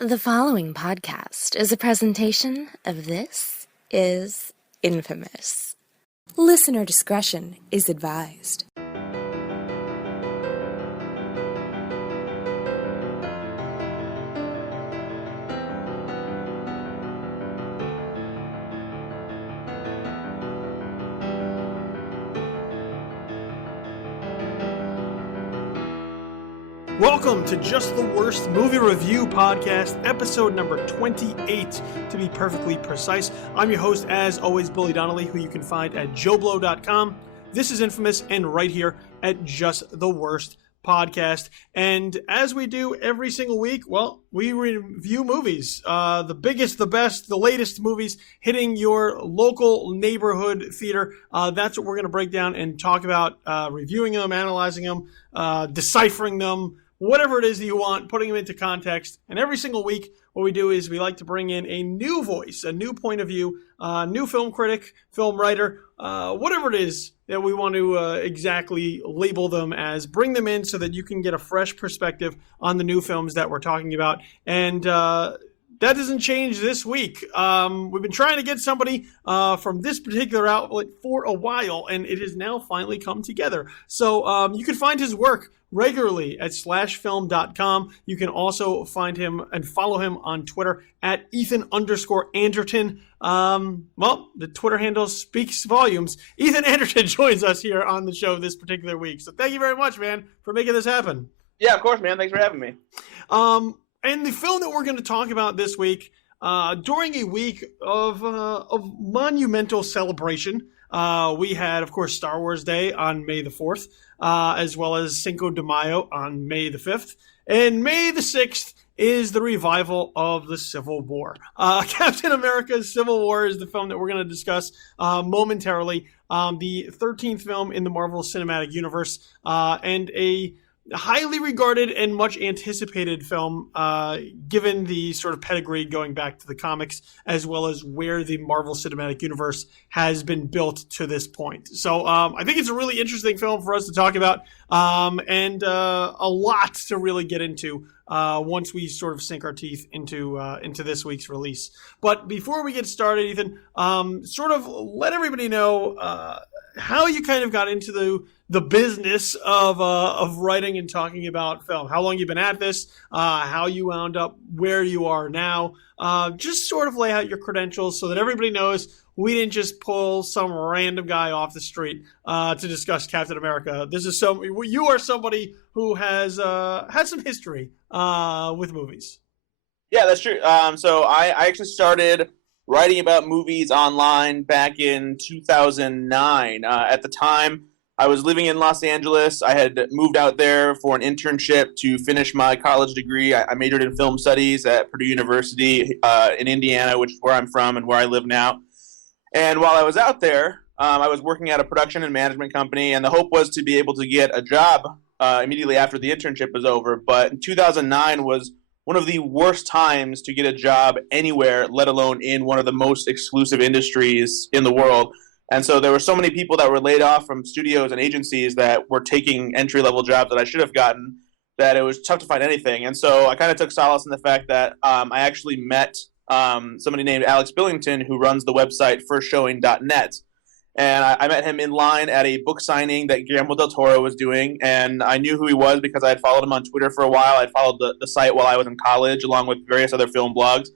The following podcast is a presentation of This Is Infamous. Listener discretion is advised. Welcome to Just the Worst Movie Review Podcast, episode number 28, to be perfectly precise. I'm your host, as always, Bully Donnelly, who you can find at joblo.com. This is Infamous, and right here at Just the Worst Podcast. And as we do every single week, well, we review movies. The biggest, the best, the latest movies hitting your local neighborhood theater. That's what we're going to break down and talk about, reviewing them, analyzing them, deciphering them, whatever it is that you want, putting them into context. And every single week, what we do is we like to bring in a new voice, a new point of view, new film critic, film writer, whatever it is that we want to exactly label them as, bring them in so that you can get a fresh perspective on the new films that we're talking about. And that doesn't change this week. We've been trying to get somebody from this particular outlet for a while, and it has now finally come together. So you can find his work regularly at slashfilm.com. You can also find him and follow him on Twitter at Ethan_Anderton. Well, the Twitter handle speaks volumes. Ethan Anderton joins us here on the show this particular week. So thank you very much, man, for making this happen. Yeah, of course, man. Thanks for having me. And the film that we're going to talk about this week, during a week of monumental celebration, we had, of course, Star Wars Day on May the 4th, as well as Cinco de Mayo on May the 5th. And May the 6th is the revival of the Civil War. Captain America's Civil War is the film that we're going to discuss momentarily. The 13th film in the Marvel Cinematic Universe, and a highly regarded and much anticipated film, given the sort of pedigree going back to the comics, as well as where the Marvel Cinematic Universe has been built to this point. So I think it's a really interesting film for us to talk about, and a lot to really get into once we sort of sink our teeth into this week's release. But before we get started, Ethan, sort of let everybody know how you kind of got into the business of writing and talking about film. How long you've been at this, how you wound up where you are now. Just sort of lay out your credentials so that everybody knows we didn't just pull some random guy off the street to discuss Captain America. You are somebody who has had some history with movies. Yeah, that's true. So I actually started writing about movies online back in 2009. At the time, I was living in Los Angeles. I had moved out there for an internship to finish my college degree. I majored in film studies at Purdue University in Indiana, which is where I'm from and where I live now. And while I was out there, I was working at a production and management company, and the hope was to be able to get a job immediately after the internship was over. But in 2009 was one of the worst times to get a job anywhere, let alone in one of the most exclusive industries in the world. And so there were so many people that were laid off from studios and agencies that were taking entry-level jobs that I should have gotten, that it was tough to find anything. And so I kind of took solace in the fact that I actually met somebody named Alex Billington, who runs the website firstshowing.net. And I met him in line at a book signing that Guillermo del Toro was doing, and I knew who he was because I had followed him on Twitter for a while. I'd followed the site while I was in college, along with various other film blogs.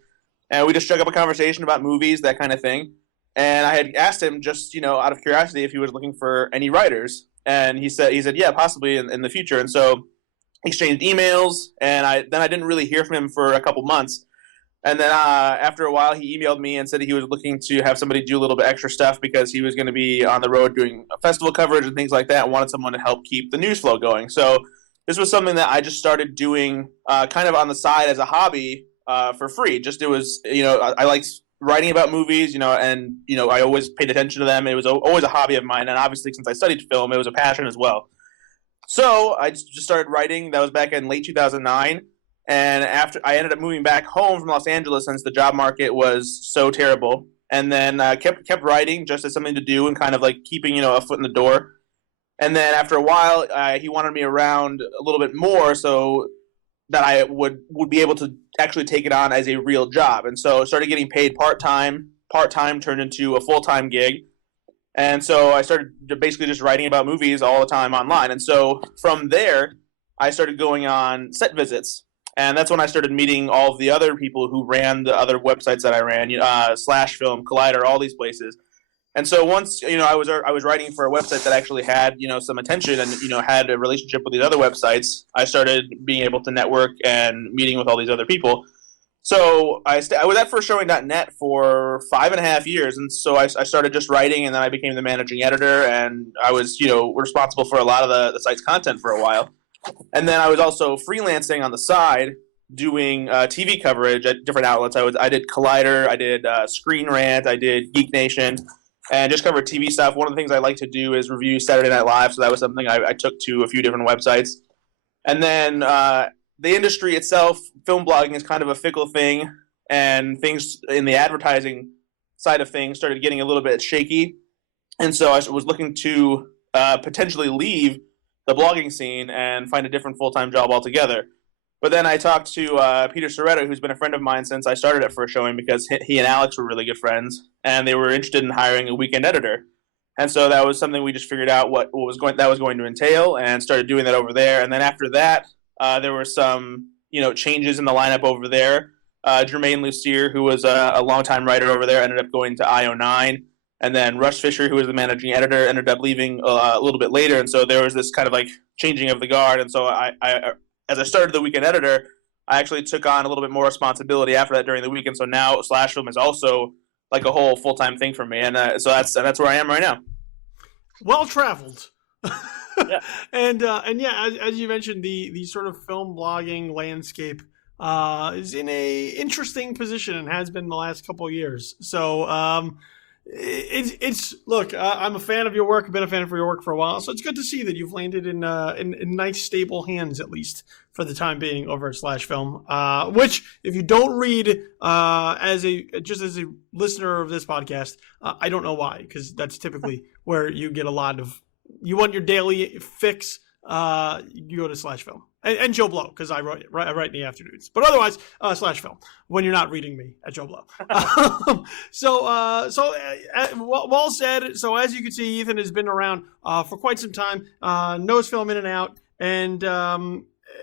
And we just struck up a conversation about movies, that kind of thing. And I had asked him just, out of curiosity if he was looking for any writers. And he said, yeah, possibly in the future. And so exchanged emails, and I didn't really hear from him for a couple months. And then after a while, he emailed me and said he was looking to have somebody do a little bit extra stuff because he was going to be on the road doing festival coverage and things like that, and wanted someone to help keep the news flow going. So this was something that I just started doing kind of on the side as a hobby for free. It was, I liked writing about movies, and I always paid attention to them. It was always a hobby of mine, and obviously since I studied film, it was a passion as well. So I just started writing. That was back in late 2009. And after I ended up moving back home from Los Angeles since the job market was so terrible, and then kept writing just as something to do and kind of like keeping a foot in the door. And then after a while, he wanted me around a little bit more so that I would be able to actually take it on as a real job. And so I started getting paid part-time turned into a full-time gig. And so I started basically just writing about movies all the time online. And so from there, I started going on set visits. And that's when I started meeting all of the other people who ran the other websites that I ran, Slashfilm, Collider, all these places. And so once, I was writing for a website that actually had, some attention and, had a relationship with these other websites, I started being able to network and meeting with all these other people. So I was at firstshowing.net for 5.5 years. And so I started just writing, and then I became the managing editor, and I was, responsible for a lot of the site's content for a while. And then I was also freelancing on the side, doing TV coverage at different outlets. I did Collider, I did Screen Rant, I did Geek Nation, and just covered TV stuff. One of the things I like to do is review Saturday Night Live, so that was something I took to a few different websites. And then the industry itself, film blogging is kind of a fickle thing, and things in the advertising side of things started getting a little bit shaky. And so I was looking to potentially leave the blogging scene and find a different full-time job altogether. But then I talked to Peter Soretta, who's been a friend of mine since I started at First Showing, because he and Alex were really good friends, and they were interested in hiring a weekend editor. And so that was something we just figured out what was going to entail, and started doing that over there. And then after that, there were some changes in the lineup over there. Jermaine Lucier, who was a longtime writer over there, ended up going to IO9. And then Russ Fisher, who was the managing editor, ended up leaving a little bit later. And so there was this kind of like changing of the guard. And so I as I started the weekend editor, I actually took on a little bit more responsibility after that during the week. And so now Slashfilm is also like a whole full-time thing for me. And so that's where I am right now. Well traveled. Yeah. And yeah, as you mentioned, the sort of film blogging landscape is in a interesting position and has been the last couple of years. So it's look, I'm a fan of your work. I've been a fan of your work for a while, so it's good to see that you've landed in nice, stable hands, at least for the time being, over at Slashfilm. Which, if you don't read as a listener of this podcast, I don't know why, because that's typically where you get a lot of. You want your daily fix. You go to Slashfilm and Joe Blow, because I write in the afternoons. But otherwise, Slashfilm when you're not reading me at Joe Blow. Well said. So as you can see, Ethan has been around for quite some time, knows film in and out, and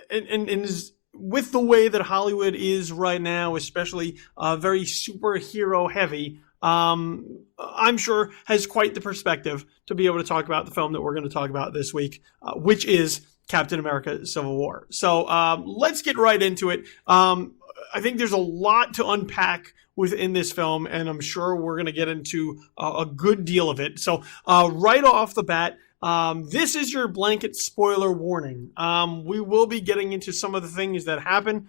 is, with the way that Hollywood is right now, especially very superhero heavy. I'm sure has quite the perspective to be able to talk about the film that we're going to talk about this week, which is Captain America: Civil War. So let's get right into it. I think there's a lot to unpack within this film, and I'm sure we're going to get into a good deal of it. So right off the bat, this is your blanket spoiler warning. We will be getting into some of the things that happen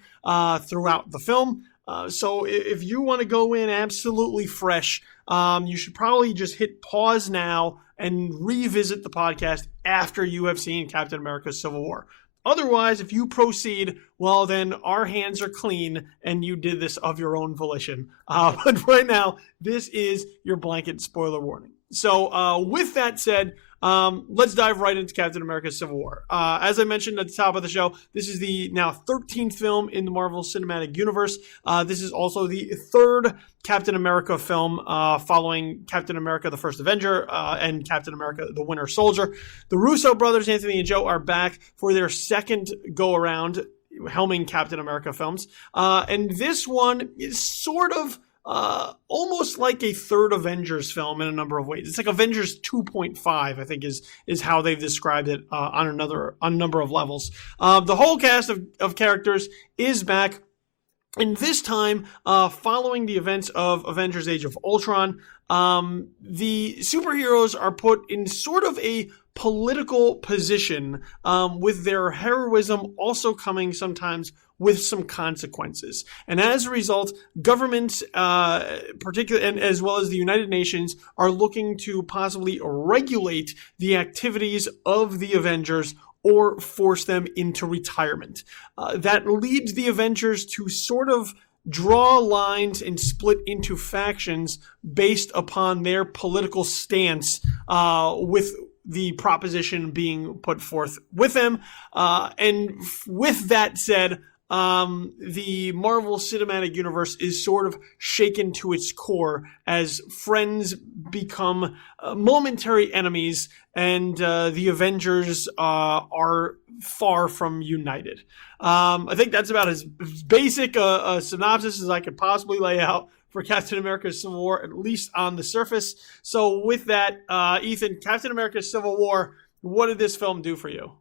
throughout the film. So if you want to go in absolutely fresh, you should probably just hit pause now and revisit the podcast after you have seen Captain America: Civil War. Otherwise, if you proceed, well, then our hands are clean and you did this of your own volition. But right now, this is your blanket spoiler warning. So with that said, let's dive right into Captain America: Civil War. As I mentioned at the top of the show, this is the now 13th film in the Marvel Cinematic Universe. This is also the third Captain America film following Captain America: The First Avenger and Captain America: The Winter Soldier. The Russo brothers, Anthony and Joe, are back for their second go-around helming Captain America films. And this one is sort of almost like a third Avengers film in a number of ways. It's like Avengers 2.5, I think is how they've described it on a number of levels. The whole cast of characters is back. And this time, following the events of Avengers: Age of Ultron, the superheroes are put in sort of a political position, with their heroism also coming sometimes with some consequences. And as a result, governments, particularly and as well as the United Nations, are looking to possibly regulate the activities of the Avengers or force them into retirement. That leads the Avengers to sort of draw lines and split into factions based upon their political stance, with the proposition being put forth with them. And with that said, the Marvel Cinematic Universe is sort of shaken to its core as friends become momentary enemies, and the Avengers are far from united. I think that's about as basic a synopsis as I could possibly lay out for Captain America Civil War, at least on the surface. So with that, Ethan, Captain America Civil War, what did this film do for you?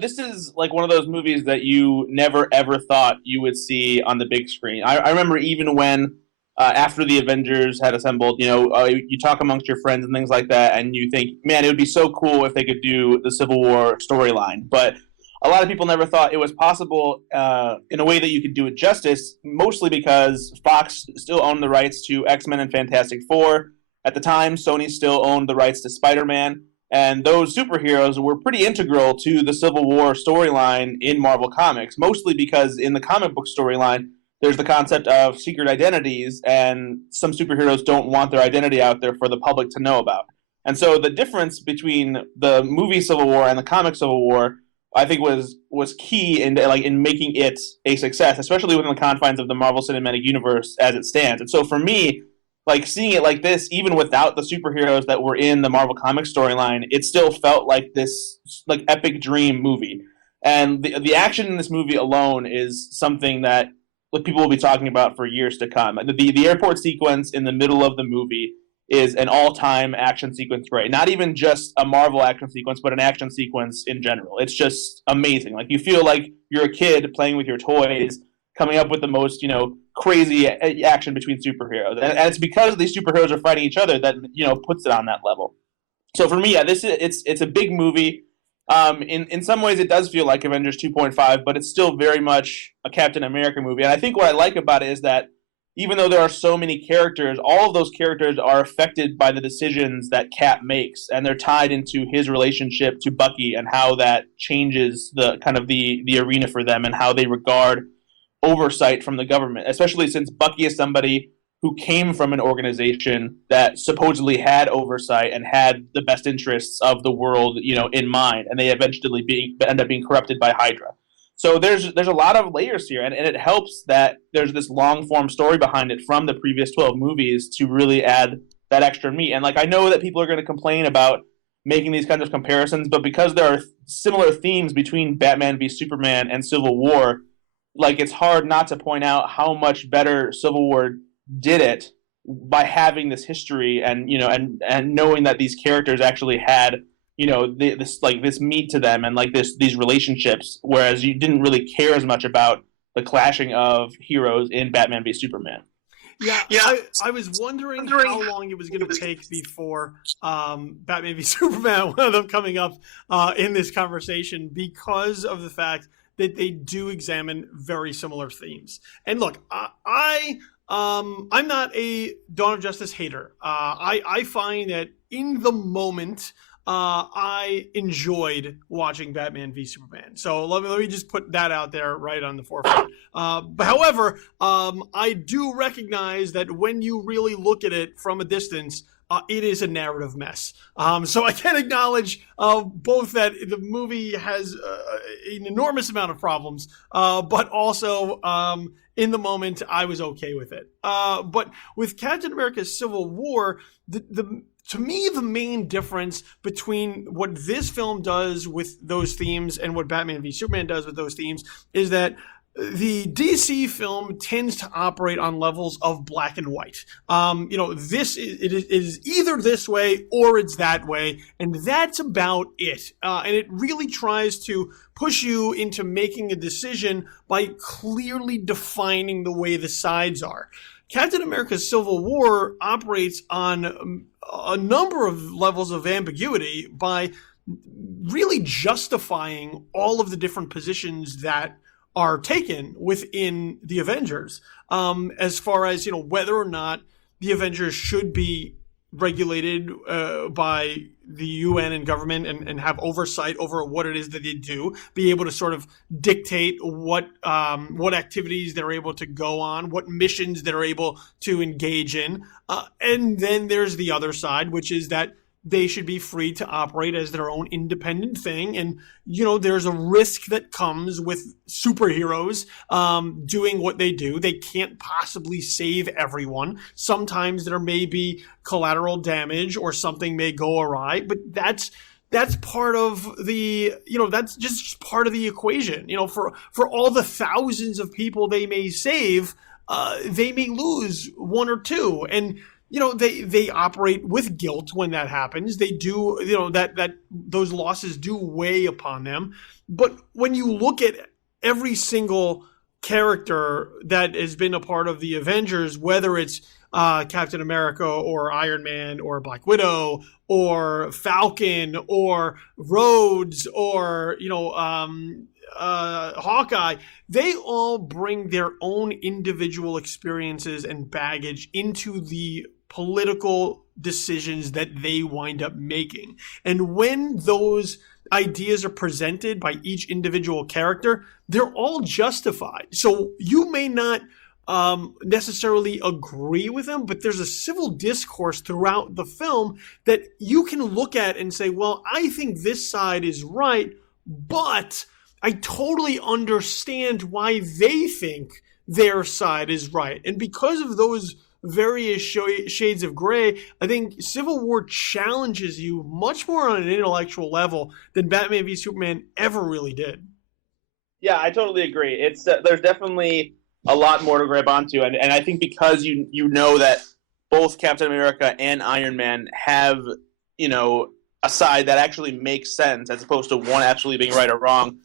This is like one of those movies that you never ever thought you would see on the big screen. I remember even when after the Avengers had assembled, you talk amongst your friends and things like that, and you think, man, it would be so cool if they could do the Civil War storyline. But a lot of people never thought it was possible in a way that you could do it justice, mostly because Fox still owned the rights to X-Men and Fantastic Four. At the time, Sony still owned the rights to Spider-Man. And those superheroes were pretty integral to the Civil War storyline in Marvel Comics, mostly because in the comic book storyline, there's the concept of secret identities, and some superheroes don't want their identity out there for the public to know about. And so the difference between the movie Civil War and the comic Civil War, I think, was key in making it a success, especially within the confines of the Marvel Cinematic Universe as it stands. And so for me, like seeing it like this, even without the superheroes that were in the Marvel Comics storyline, it still felt like this like epic dream movie. And the action in this movie alone is something that people will be talking about for years to come. The airport sequence in the middle of the movie is an all-time action sequence great. Not even just a Marvel action sequence, but an action sequence in general. It's just amazing. Like, you feel like you're a kid playing with your toys, coming up with the most, crazy action between superheroes. And it's because these superheroes are fighting each other that, puts it on that level. So for me, it's a big movie. In some ways, it does feel like Avengers 2.5, but it's still very much a Captain America movie. And I think what I like about it is that even though there are so many characters, all of those characters are affected by the decisions that Cap makes, and they're tied into his relationship to Bucky and how that changes the kind of the arena for them and how they regard oversight from the government, especially since Bucky is somebody who came from an organization that supposedly had oversight and had the best interests of the world, in mind, and they eventually end up being corrupted by Hydra. So there's a lot of layers here, and it helps that there's this long-form story behind it from the previous 12 movies to really add that extra meat. And I know that people are going to complain about making these kinds of comparisons, but because there are similar themes between Batman v Superman and Civil War, it's hard not to point out how much better Civil War did it by having this history and and knowing that these characters actually had this meat to them and these relationships, whereas you didn't really care as much about the clashing of heroes in Batman v Superman. Yeah. I was wondering how long it was going to take before Batman v Superman, one of them coming up in this conversation, because of the fact that they do examine very similar themes. And look, I'm not a Dawn of Justice hater. I find that in the moment, I enjoyed watching Batman v Superman. So let me just put that out there right on the forefront. But however, I do recognize that when you really look at it from a distance, it is a narrative mess. So I can acknowledge both that the movie has an enormous amount of problems, but also in the moment, I was okay with it. But with Captain America Civil War, to me, the main difference between what this film does with those themes and what Batman v Superman does with those themes is that the DC film tends to operate on levels of black and white. It is either this way or it's that way, and that's about it. And it really tries to push you into making a decision by clearly defining the way the sides are. Captain America Civil War operates on a number of levels of ambiguity by really justifying all of the different positions that are taken within the Avengers, as far as whether or not the Avengers should be regulated by the UN and government and have oversight over what it is that they do, be able to sort of dictate what activities they're able to go on, what missions they're able to engage in, and then there's the other side, which is that they should be free to operate as their own independent thing. And, there's a risk that comes with superheroes doing what they do. They can't possibly save everyone. Sometimes there may be collateral damage or something may go awry, but that's part of the, that's just part of the equation. For all the thousands of people they may save, they may lose one or two. And, they operate with guilt when that happens. They do, that those losses do weigh upon them. But when you look at every single character that has been a part of the Avengers, whether it's Captain America or Iron Man or Black Widow or Falcon or Rhodes or, Hawkeye, they all bring their own individual experiences and baggage into the political decisions that they wind up making. And when those ideas are presented by each individual character, they're all justified. So you may not necessarily agree with them, but there's a civil discourse throughout the film that you can look at and say, well, I think this side is right, but I totally understand why they think their side is right. And because of those various shades of gray, I think Civil War challenges you much more on an intellectual level than Batman v Superman ever really did. Yeah, I totally agree. It's there's definitely a lot more to grab onto, and I think because you know that both Captain America and Iron Man have a side that actually makes sense as opposed to one absolutely being right or wrong.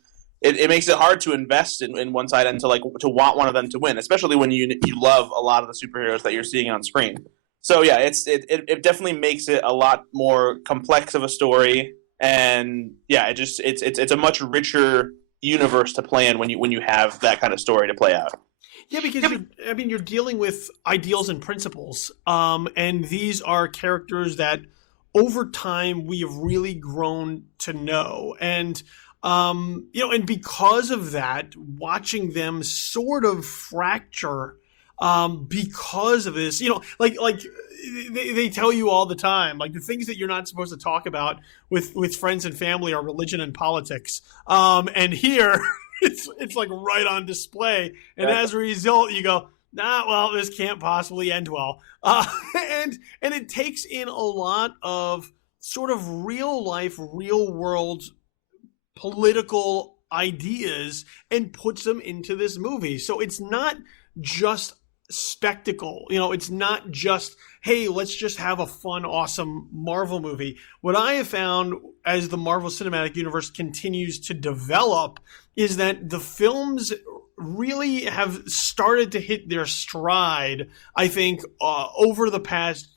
It makes it hard to invest in one side and to want one of them to win, especially when you love a lot of the superheroes that you're seeing on screen. So yeah, it definitely makes it a lot more complex of a story, and yeah, it's a much richer universe to play in when you have that kind of story to play out. Yeah, because you're dealing with ideals and principles, and these are characters that over time we have really grown to know, and and because of that, watching them sort of fracture because of this, like they tell you all the time, like the things that you're not supposed to talk about with friends and family are religion and politics. And here it's like right on display. And as a result, you go, well, this can't possibly end well. And it takes in a lot of sort of real life, real world political ideas and puts them into this movie. So it's not just spectacle. It's not just, hey, let's just have a fun, awesome Marvel movie. What I have found as the Marvel Cinematic Universe continues to develop is that the films really have started to hit their stride, I think, over the past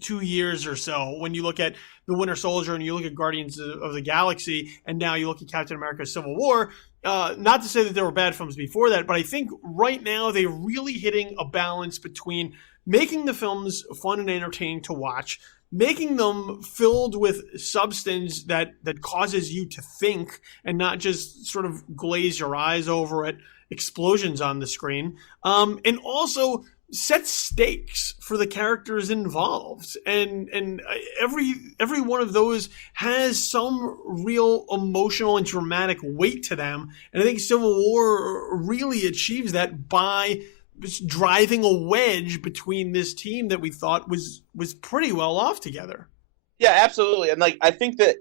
2 years or so. When you look at The Winter Soldier and you look at Guardians of the Galaxy, and now you look at Captain America Civil War, not to say that there were bad films before that, but I think right now they're really hitting a balance between making the films fun and entertaining to watch, making them filled with substance that causes you to think and not just sort of glaze your eyes over at explosions on the screen, and also set stakes for the characters involved, and every one of those has some real emotional and dramatic weight to them, and I think Civil War really achieves that by driving a wedge between this team that we thought was pretty well off together. Yeah, absolutely. And I think that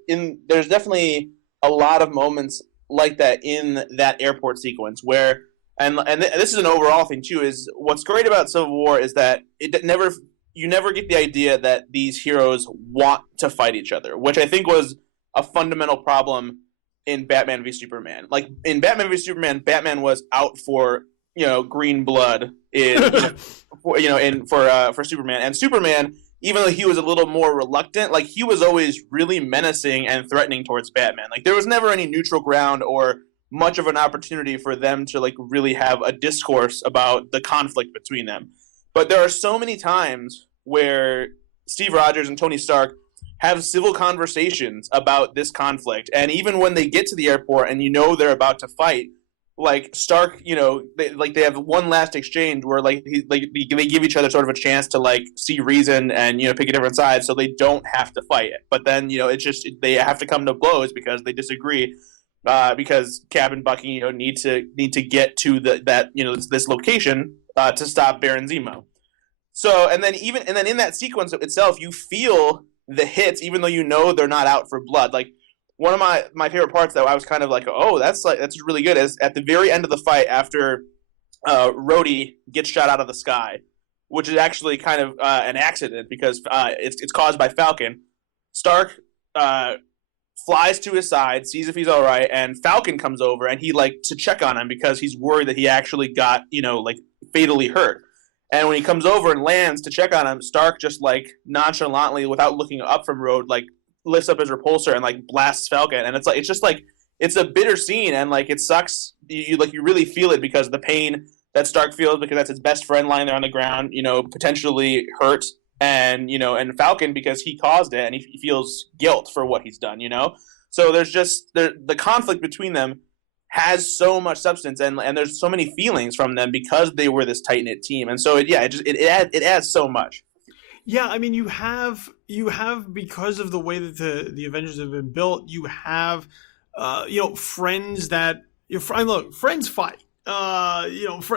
there's definitely a lot of moments like that in that airport sequence where and this is an overall thing too, is what's great about Civil War is that you never get the idea that these heroes want to fight each other, which I think was a fundamental problem in Batman v Superman. Like in Batman v Superman, Batman was out for green blood for Superman, and Superman, even though he was a little more reluctant, like he was always really menacing and threatening towards Batman. Like there was never any neutral ground or much of an opportunity for them to really have a discourse about the conflict between them. But there are so many times where Steve Rogers and Tony Stark have civil conversations about this conflict, and even when they get to the airport and they're about to fight, like Stark, they have one last exchange where like they give each other sort of a chance to like see reason and pick a different side, so they don't have to fight it. But then it's just they have to come to blows because they disagree. Because Cap and Bucky need to get to this location to stop Baron Zemo. So and then in that sequence itself, you feel the hits, even though they're not out for blood. Like one of my favorite parts that I was kind of like, oh, that's really good, is at the very end of the fight after Rhodey gets shot out of the sky, which is actually kind of an accident because it's caused by Falcon. Stark flies to his side, sees if he's all right, and Falcon comes over and he to check on him because he's worried that he actually got fatally hurt. And when he comes over and lands to check on him, Stark just nonchalantly, without looking up from Road, lifts up his repulsor and blasts Falcon. And it's a bitter scene, and it sucks. You really feel it because of the pain that Stark feels because that's his best friend lying there on the ground, potentially hurt. And Falcon because he caused it and he feels guilt for what he's done. So there's just the conflict between them has so much substance and there's so many feelings from them because they were this tight knit team. And so it adds so much. Yeah, I mean you have because of the way that the Avengers have been built, you have friends that friends fight.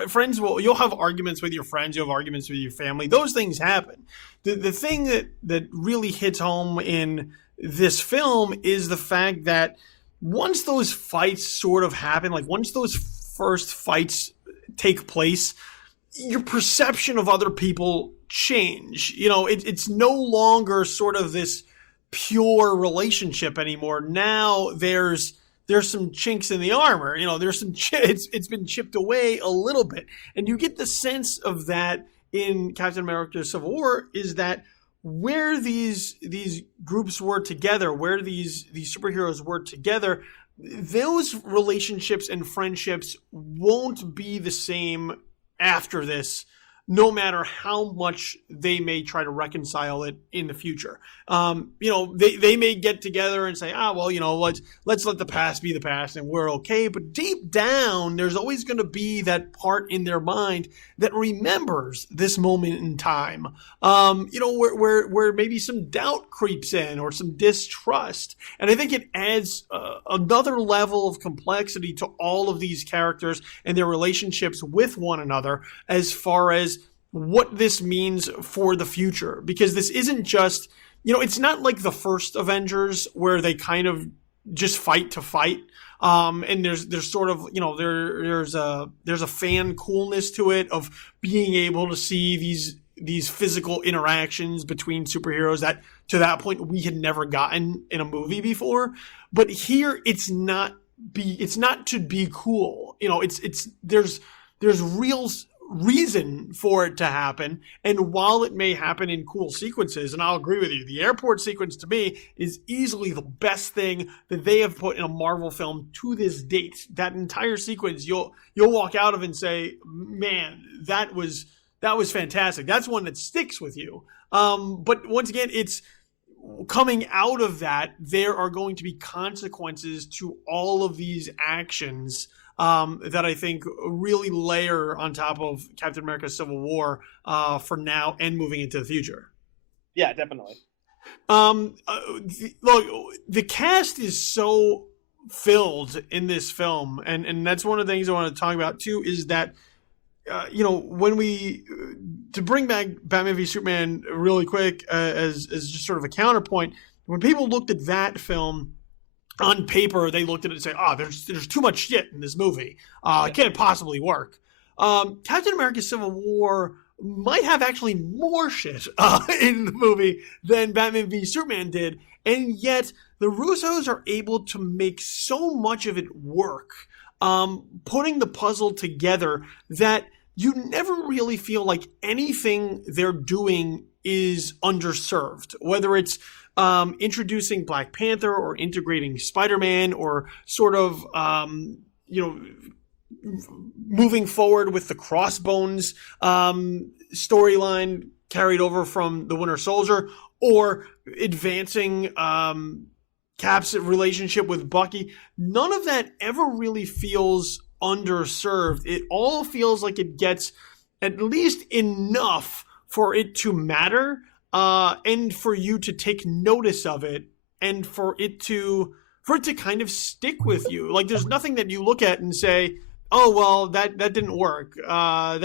Friends you'll have arguments with your friends, you'll have arguments with your family. Those things happen. The thing that really hits home in this film is the fact that once those fights sort of happen, once those first fights take place, your perception of other people change. It's no longer sort of this pure relationship anymore. Now there's some chinks in the armor. There's some it's been chipped away a little bit, and you get the sense of that in Captain America: Civil War. Is that where these groups were together, where these superheroes were together, those relationships and friendships won't be the same after this, no matter how much they may try to reconcile it in the future. They may get together and say, let's let the past be the past and we're okay. But deep down, there's always going to be that part in their mind that remembers this moment in time, where maybe some doubt creeps in or some distrust. And I think it adds another level of complexity to all of these characters and their relationships with one another as far as what this means for the future. Because this isn't just, it's not like the first Avengers where they kind of just fight to fight. And there's sort of, there's a fan coolness to it of being able to see these physical interactions between superheroes that to that point we had never gotten in a movie before. But here it's not to be cool. There's real reason for it to happen, and while it may happen in cool sequences, and I'll agree with you, the airport sequence to me is easily the best thing that they have put in a Marvel film to this date. That entire sequence, you'll walk out of and say, man, that was fantastic. That's one that sticks with you. But once again, it's coming out of that, there are going to be consequences to all of these actions that I think really layer on top of Captain America: Civil War for now and moving into the future. Yeah, definitely. Look, the cast is so filled in this film, and that's one of the things I want to talk about too, is that when to bring back Batman v Superman really quick as just sort of a counterpoint, when people looked at that film on paper, they looked at it and say, there's too much shit in this movie. It can't possibly work. Captain America: Civil War might have actually more shit in the movie than Batman v Superman did, and yet the Russos are able to make so much of it work, putting the puzzle together that you never really feel like anything they're doing is underserved, whether it's introducing Black Panther or integrating Spider-Man or sort of, moving forward with the Crossbones storyline carried over from the Winter Soldier, or advancing Cap's relationship with Bucky. None of that ever really feels underserved. It all feels like it gets at least enough for it to matter, and for you to take notice of it, and for it to kind of stick with you. Like there's nothing that you look at and say, "Oh well, that didn't work." I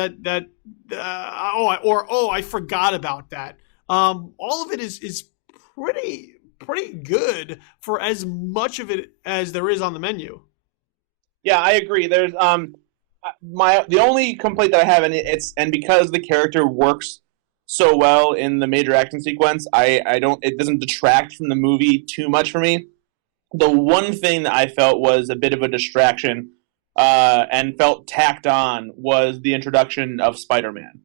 forgot about that. All of it is pretty good for as much of it as there is on the menu. Yeah, I agree. There's the only complaint that I have, and because the character works so well in the major action sequence, it doesn't detract from the movie too much for me. The one thing that I felt was a bit of a distraction, and felt tacked on, was the introduction of Spider-Man.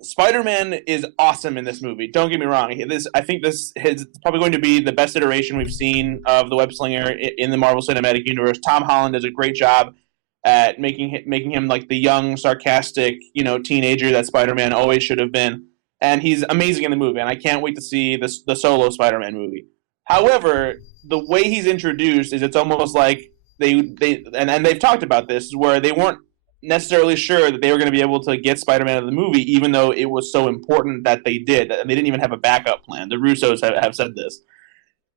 Spider-Man is awesome in this movie. Don't get me wrong. I think this is probably going to be the best iteration we've seen of the web slinger in the Marvel Cinematic Universe. Tom Holland does a great job at making him like the young, sarcastic, teenager that Spider-Man always should have been, and he's amazing in the movie. And I can't wait to see the solo Spider-Man movie. However, the way he's introduced is it's almost like they've talked about this, where they weren't necessarily sure that they were going to be able to get Spider-Man out of the movie, even though it was so important that they did. They didn't even have a backup plan. The Russos have said this.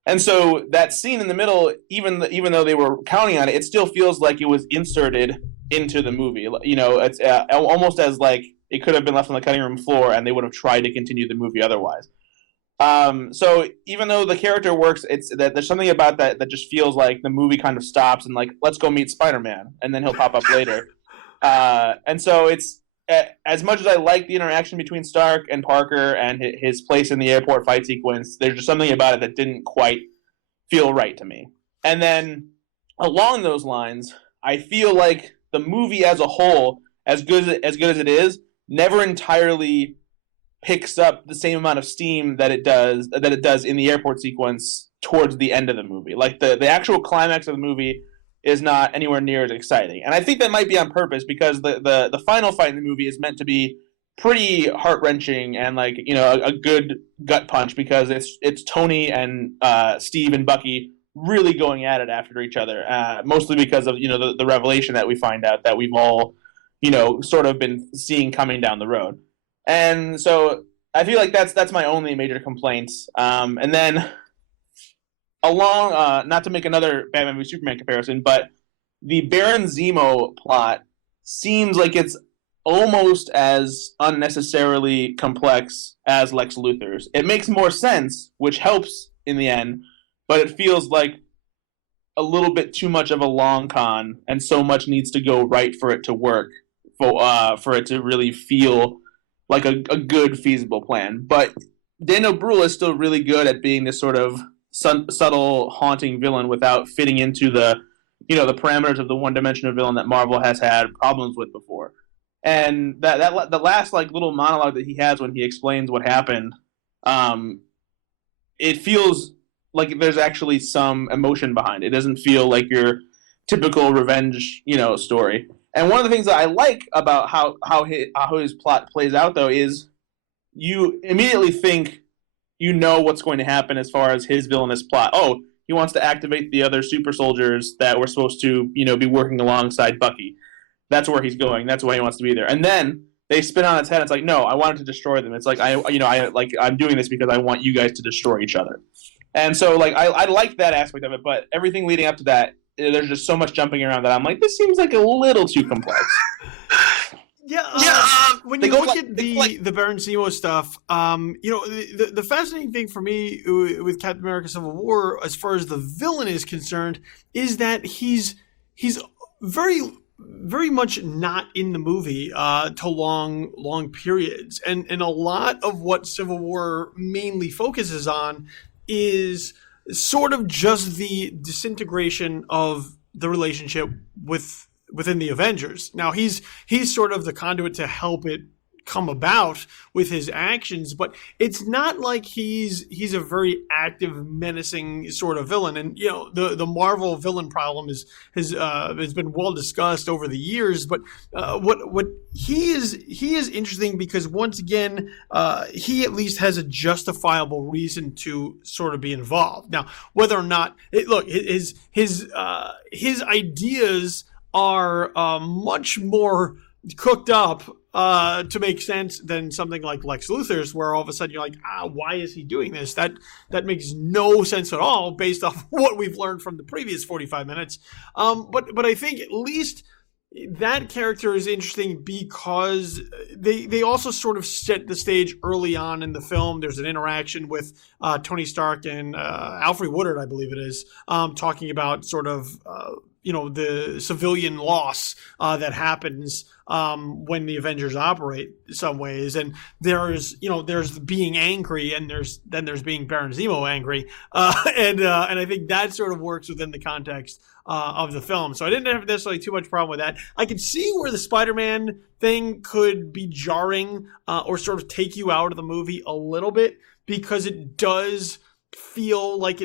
And so that scene in the middle, even though they were counting on it, it still feels like it was inserted into the movie. It's almost as like it could have been left on the cutting room floor and they would have tried to continue the movie otherwise. So even though the character works, there's something about that just feels like the movie kind of stops and like, let's go meet Spider-Man, and then he'll pop up later. And so it's, as much as I like the interaction between Stark and Parker and his place in the airport fight sequence, there's just something about it that didn't quite feel right to me. And then along those lines, I feel like the movie as a whole, as good as it is, never entirely picks up the same amount of steam that it does in the airport sequence towards the end of the movie. Like the actual climax of the movie is not anywhere near as exciting. And I think that might be on purpose, because the final fight in the movie is meant to be pretty heart-wrenching and like, a good gut punch, because it's Tony and Steve and Bucky really going at it after each other, mostly because of, the revelation that we find out that we've all, sort of been seeing coming down the road. And so I feel like that's my only major complaint. And then along, not to make another Batman v Superman comparison, but the Baron Zemo plot seems like it's almost as unnecessarily complex as Lex Luthor's. It makes more sense, which helps in the end, but it feels like a little bit too much of a long con, and so much needs to go right for it to work, for it to really feel like a good, feasible plan. But Daniel Bruhl is still really good at being this sort of subtle, haunting villain without fitting into the parameters of the one-dimensional villain that Marvel has had problems with before. And that the last like little monologue that he has when he explains what happened, it feels like there's actually some emotion behind it. It doesn't feel like your typical revenge, story. And one of the things that I like about how his plot plays out, though, is you immediately think what's going to happen as far as his villainous plot. Oh, he wants to activate the other super soldiers that were supposed to, be working alongside Bucky. That's where he's going. That's why he wants to be there. And then they spin on its head. It's like, no, I wanted to destroy them. It's like I'm doing this because I want you guys to destroy each other. And so like I like that aspect of it, but everything leading up to that, there's just so much jumping around that I'm like, this seems like a little too complex. When you look at the Baron Zemo stuff, the fascinating thing for me with Captain America: Civil War, as far as the villain is concerned, is that he's very, very much not in the movie to long periods, and a lot of what Civil War mainly focuses on is sort of just the disintegration of the relationship within the Avengers. Now he's sort of the conduit to help it come about with his actions, but it's not like he's a very active, menacing sort of villain. And the Marvel villain problem has been well discussed over the years. But what he is interesting because once again he at least has a justifiable reason to sort of be involved. Now whether or not his ideas are much more cooked up to make sense than something like Lex Luthor's, where all of a sudden you're like, why is he doing this? That makes no sense at all based off what we've learned from the previous 45 minutes. But I think at least that character is interesting because they also sort of set the stage early on in the film. There's an interaction with Tony Stark and Alfred Woodard, I believe it is, talking about sort of the civilian loss that happens when the Avengers operate in some ways. And there's being angry, and there's being Baron Zemo angry, and I think that sort of works within the context of the film. So I didn't have necessarily too much problem with that. I could see where the Spider-Man thing could be jarring or sort of take you out of the movie a little bit, because it does feel like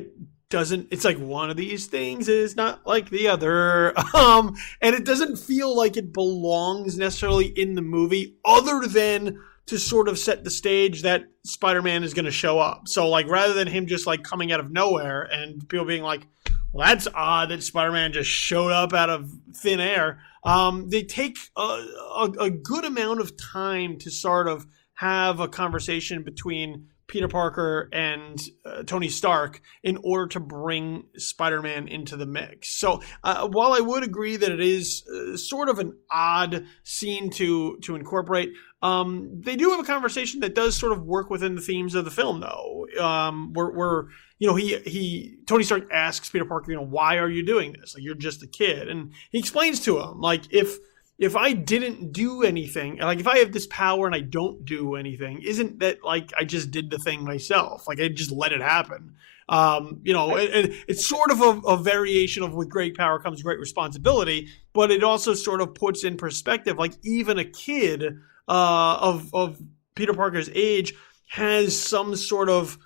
it's like one of these things is not like the other. And it doesn't feel like it belongs necessarily in the movie, other than to sort of set the stage that Spider-Man is going to show up. So like, rather than him just like coming out of nowhere and people being like, well, that's odd that Spider-Man just showed up out of thin air. They take a good amount of time to sort of have a conversation between Peter Parker and Tony Stark in order to bring Spider-Man into the mix. So while I would agree that it is sort of an odd scene to incorporate, they do have a conversation that does sort of work within the themes of the film, though. Where Tony Stark asks Peter Parker, why are you doing this? Like, you're just a kid. And he explains to him, like, if I didn't do anything, like if I have this power and I don't do anything, isn't that like I just did the thing myself? Like I just let it happen. And it's sort of a variation of with great power comes great responsibility, but it also sort of puts in perspective, like even a kid of Peter Parker's age has some sort of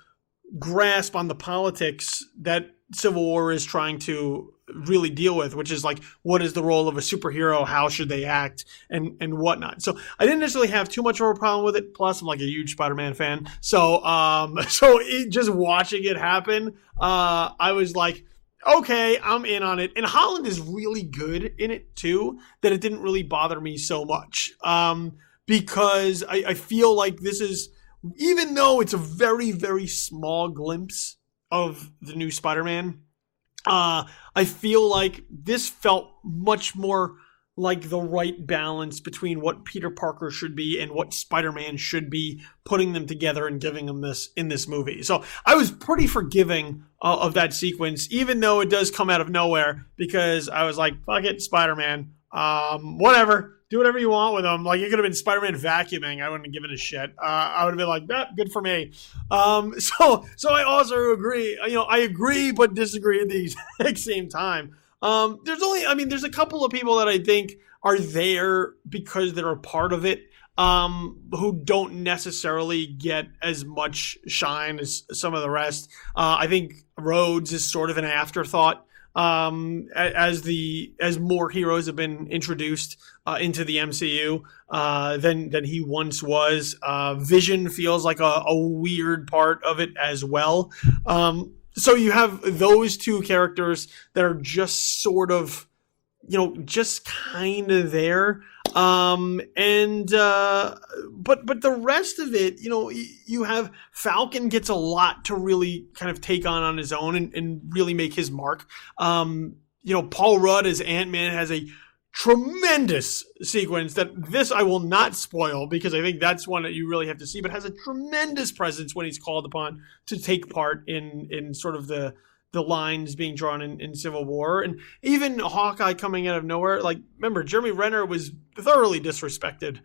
grasp on the politics that Civil War is trying to really deal with, which is like, what is the role of a superhero? How should they act and whatnot? So I didn't necessarily have too much of a problem with it. Plus I'm like a huge Spider-Man fan. So just watching it happen, I was like, okay, I'm in on it. And Holland is really good in it too, that it didn't really bother me so much. Because I feel like this is, even though it's a very, very small glimpse of the new Spider-Man, I feel like this felt much more like the right balance between what Peter Parker should be and what Spider-Man should be, putting them together and giving them this in this movie. So I was pretty forgiving of that sequence, even though it does come out of nowhere, because I was like, fuck it, Spider-Man. Whatever. Do whatever you want with him. Like, it could have been Spider-Man vacuuming. I wouldn't have given a shit. I would have been like, good for me. So I also agree. I agree but disagree at the exact same time. There's a couple of people that I think are there because they're a part of it, who don't necessarily get as much shine as some of the rest. I think Rhodes is sort of an afterthought. As more heroes have been introduced into the MCU than he once was. Vision feels like a weird part of it as well. So you have those two characters that are just sort of, just kind of there. But the rest of it, you have Falcon gets a lot to really kind of take on his own and really make his mark. Paul Rudd as Ant-Man has a tremendous sequence that this I will not spoil, because I think that's one that you really have to see, but has a tremendous presence when he's called upon to take part in sort of the lines being drawn in Civil War. And even Hawkeye coming out of nowhere. Like, remember, Jeremy Renner was thoroughly disrespected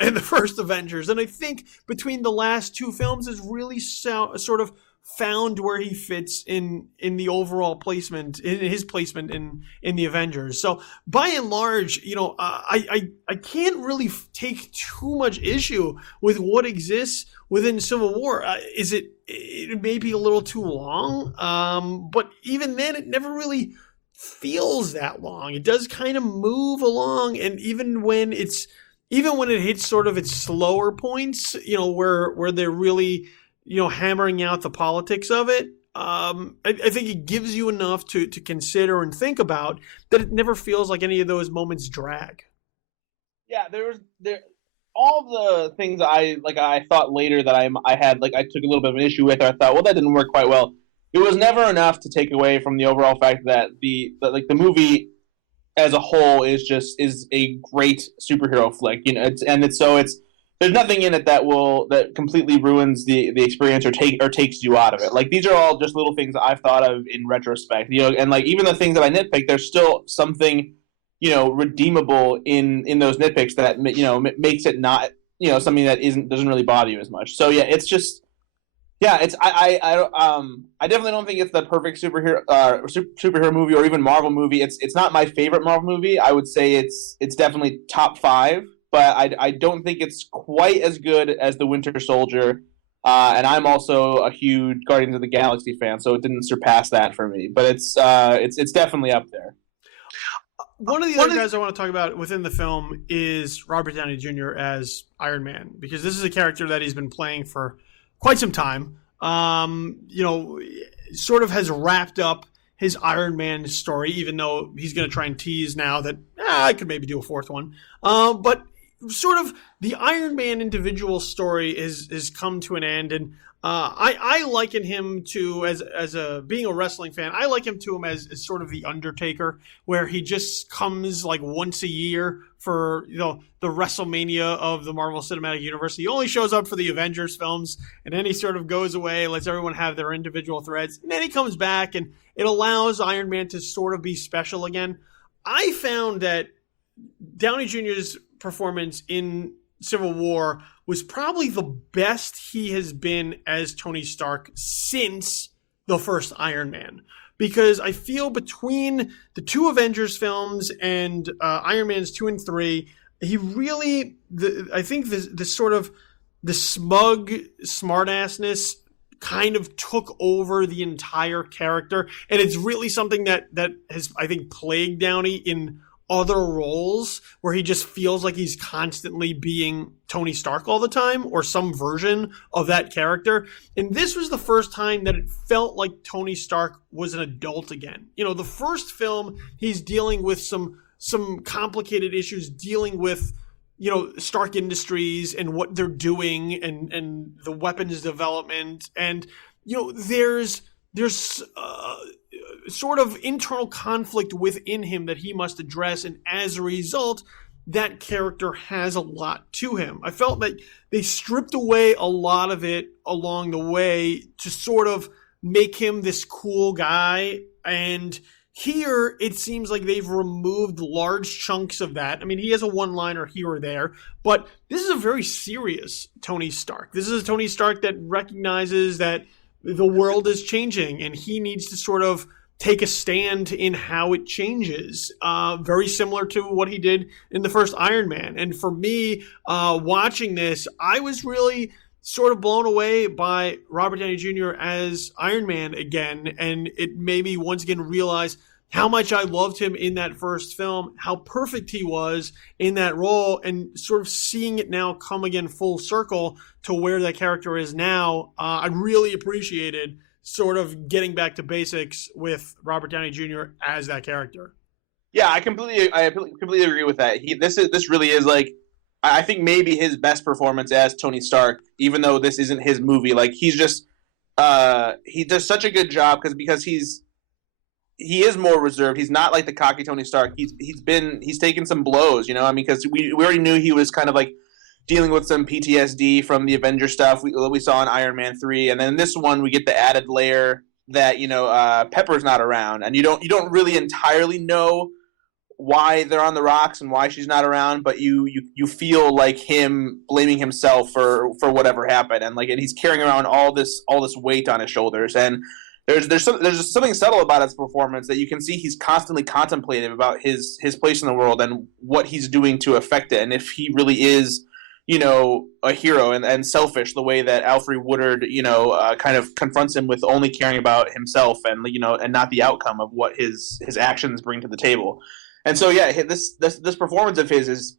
in the first Avengers. And I think between the last two films has really sort of found where he fits in the overall placement, in his placement in the Avengers. So by and large, I can't really take too much issue with what exists within Civil War. It may be a little too long, but even then it never really feels that long. It does kind of move along, and even when it hits sort of its slower points, where they're really hammering out the politics of it, I think it gives you enough to consider and think about that it never feels like any of those moments drag. Yeah, there all the things I thought later that I had I took a little bit of an issue with, or I thought, well, that didn't work quite well. It was never enough to take away from the overall fact that the movie as a whole is a great superhero flick. It's there's nothing in it that completely ruins the experience or takes you out of it. Like, these are all just little things that I've thought of in retrospect, and like, even the things that I nitpick, there's still something, redeemable in those nitpicks that makes it not, something that doesn't really bother you as much. So yeah, it's just, yeah, it's I definitely don't think it's the perfect superhero movie or even Marvel movie. It's not my favorite Marvel movie. I would say it's definitely top 5, but I don't think it's quite as good as The Winter Soldier. And I'm also a huge Guardians of the Galaxy fan, so it didn't surpass that for me. But it's definitely up there. One of the other guys I want to talk about within the film is Robert Downey Jr. as Iron Man, because this is a character that he's been playing for quite some time. Sort of has wrapped up his Iron Man story, even though he's going to try and tease now that I could maybe do a 4th one. But sort of the Iron Man individual story is come to an end, and I liken him to, as being a wrestling fan, I like him to him as sort of the Undertaker, where he just comes like once a year for the WrestleMania of the Marvel Cinematic Universe. He only shows up for the Avengers films, and then he sort of goes away, lets everyone have their individual threads, and then he comes back, and it allows Iron Man to sort of be special again. I found that Downey Jr.'s performance in Civil War was probably the best he has been as Tony Stark since the first Iron Man. Because I feel between the 2 Avengers films and Iron Man's 2 and 3, he really, I think the sort of the smug smartassness kind of took over the entire character. And it's really something that has, I think, plagued Downey in other roles, where he just feels like he's constantly being Tony Stark all the time, or some version of that character. And this was the first time that it felt like Tony Stark was an adult again. The first film, he's dealing with some complicated issues, dealing with Stark Industries and what they're doing, and the weapons development, and there's sort of internal conflict within him that he must address, and as a result, that character has a lot to him. I felt that they stripped away a lot of it along the way to sort of make him this cool guy, and here it seems like they've removed large chunks of that. I mean, he has a one-liner here or there, but this is a very serious Tony Stark. This is a Tony Stark that recognizes that the world is changing, and he needs to sort of take a stand in how it changes, very similar to what he did in the first Iron Man. And for me, watching this, I was really sort of blown away by Robert Downey Jr. as Iron Man again, and it made me once again realize how much I loved him in that first film, how perfect he was in that role, and sort of seeing it now come again full circle to where that character is now. I really appreciated sort of getting back to basics with Robert Downey Jr. as that character. Yeah, I completely agree with that. This really is, like, I think maybe his best performance as Tony Stark, even though this isn't his movie. Like, he does such a good job because he is more reserved. He's not like the cocky Tony Stark. He's taken some blows, I mean, because we already knew he was kind of like dealing with some PTSD from the Avenger stuff we saw in Iron Man 3, and then in this one we get the added layer that Pepper's not around, and you don't really entirely know why they're on the rocks and why she's not around, but you feel like him blaming himself for whatever happened, and he's carrying around all this weight on his shoulders, and there's something subtle about his performance that you can see he's constantly contemplative about his place in the world and what he's doing to affect it, and if he really is a hero and selfish the way that Alfre Woodard, kind of confronts him with only caring about himself and not the outcome of what his actions bring to the table. And so, yeah, this performance of his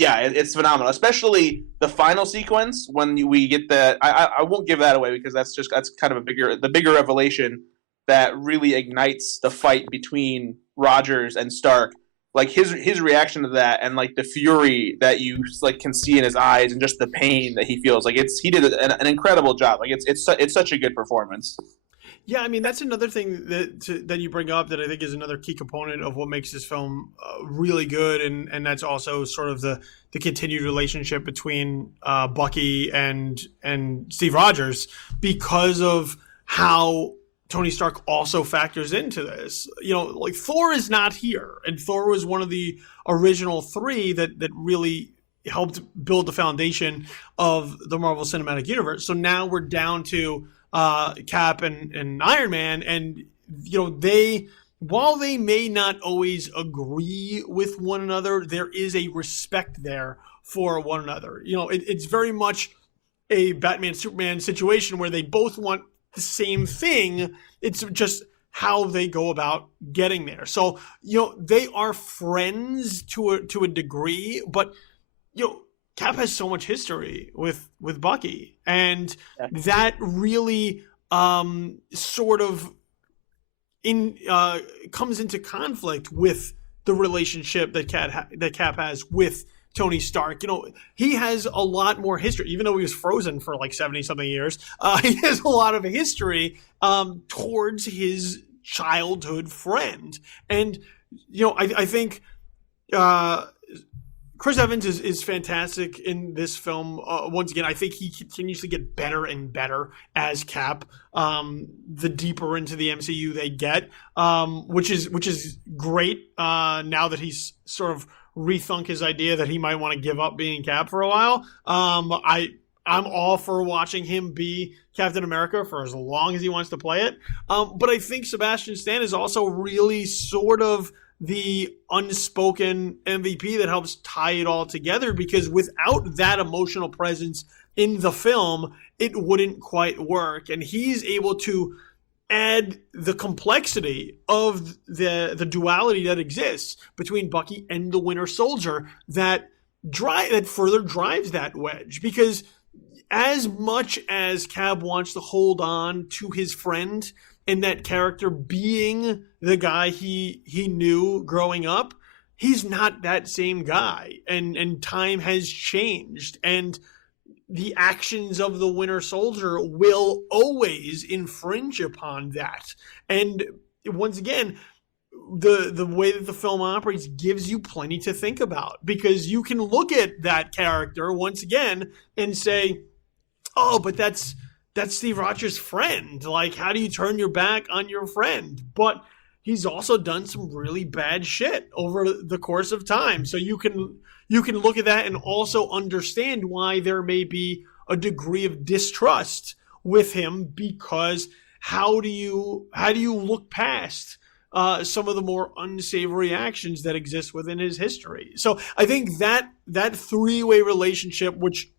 Yeah, it's phenomenal, especially the final sequence when we get the. I won't give that away because that's kind of the bigger revelation that really ignites the fight between Rogers and Stark. Like his reaction to that, and like the fury that you like can see in his eyes, and just the pain that he feels. Like he did an incredible job. Like it's such a good performance. Yeah, I mean that's another thing that you bring up that I think is another key component of what makes this film really good, and that's also sort of the continued relationship between Bucky and Steve Rogers, because of how Tony Stark also factors into this. You know, like Thor is not here, and Thor was one of the original three that really helped build the foundation of the Marvel Cinematic Universe. So now we're down to Cap and Iron Man, and you know while they may not always agree with one another, there is a respect there for one another. You know, it's very much a Batman Superman situation where they both want the same thing. It's just how they go about getting there. So you know they are friends to a degree, but you know Cap has so much history with Bucky, and that really sort of comes into conflict with the relationship that Cap has with Tony Stark. You know, he has a lot more history, even though he was frozen for like 70-something years. He has a lot of history towards his childhood friend, and you know, I think. Chris Evans is fantastic in this film. Once again, I think he continues to get better and better as Cap. The deeper into the MCU they get, which is great. Now that he's sort of rethunk his idea that he might want to give up being Cap for a while. I'm all for watching him be Captain America for as long as he wants to play it. But I think Sebastian Stan is also really sort of the unspoken MVP that helps tie it all together, because without that emotional presence in the film, it wouldn't quite work. And he's able to add the complexity of the duality that exists between Bucky and the Winter Soldier that further drives that wedge. Because as much as Cap wants to hold on to his friend and that character being the guy he knew growing up, he's not that same guy. And time has changed. And the actions of the Winter Soldier will always infringe upon that. And once again, the way that the film operates gives you plenty to think about, because you can look at that character once again and say, oh, but that's Steve Rogers' friend. Like, how do you turn your back on your friend? But he's also done some really bad shit over the course of time. So you can look at that and also understand why there may be a degree of distrust with him, because how do you look past some of the more unsavory actions that exist within his history? So I think that three-way relationship, which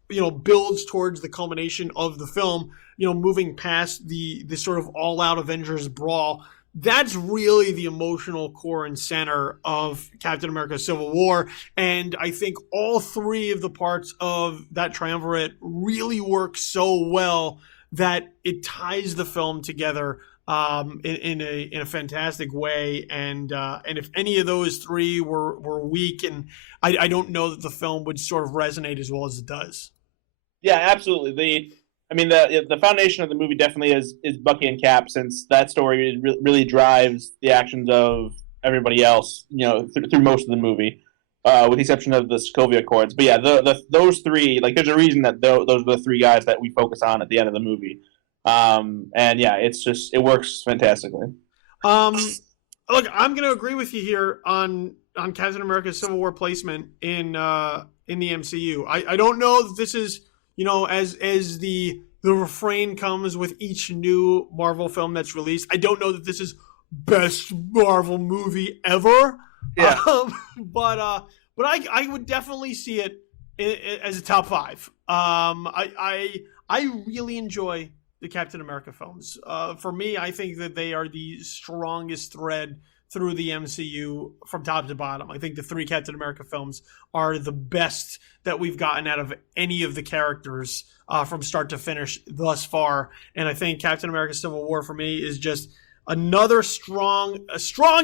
builds towards the culmination of the film, moving past the sort of all-out Avengers brawl, that's really the emotional core and center of Captain America Civil War. And I think all three of the parts of that triumvirate really work so well that it ties the film together in a fantastic way. And if any of those three were weak, and I don't know that the film would sort of resonate as well as it does. Yeah, absolutely. The foundation of the movie definitely is Bucky and Cap, since that story really drives the actions of everybody else, through most of the movie, with the exception of the Sokovia Accords. But yeah, those three, like, there's a reason that those are the three guys that we focus on at the end of the movie. And yeah, it works fantastically. Look, I'm going to agree with you here on Captain America Civil War placement in the MCU. I don't know that this is, as the refrain comes with each new Marvel film that's released, I don't know that this is best Marvel movie ever. Yeah. But I would definitely see it as a top 5. I really enjoy the Captain America films. For me, I think that they are the strongest thread through the MCU from top to bottom. I think the 3 Captain America films are the best that we've gotten out of any of the characters from start to finish thus far. And I think Captain America Civil War for me is just another strong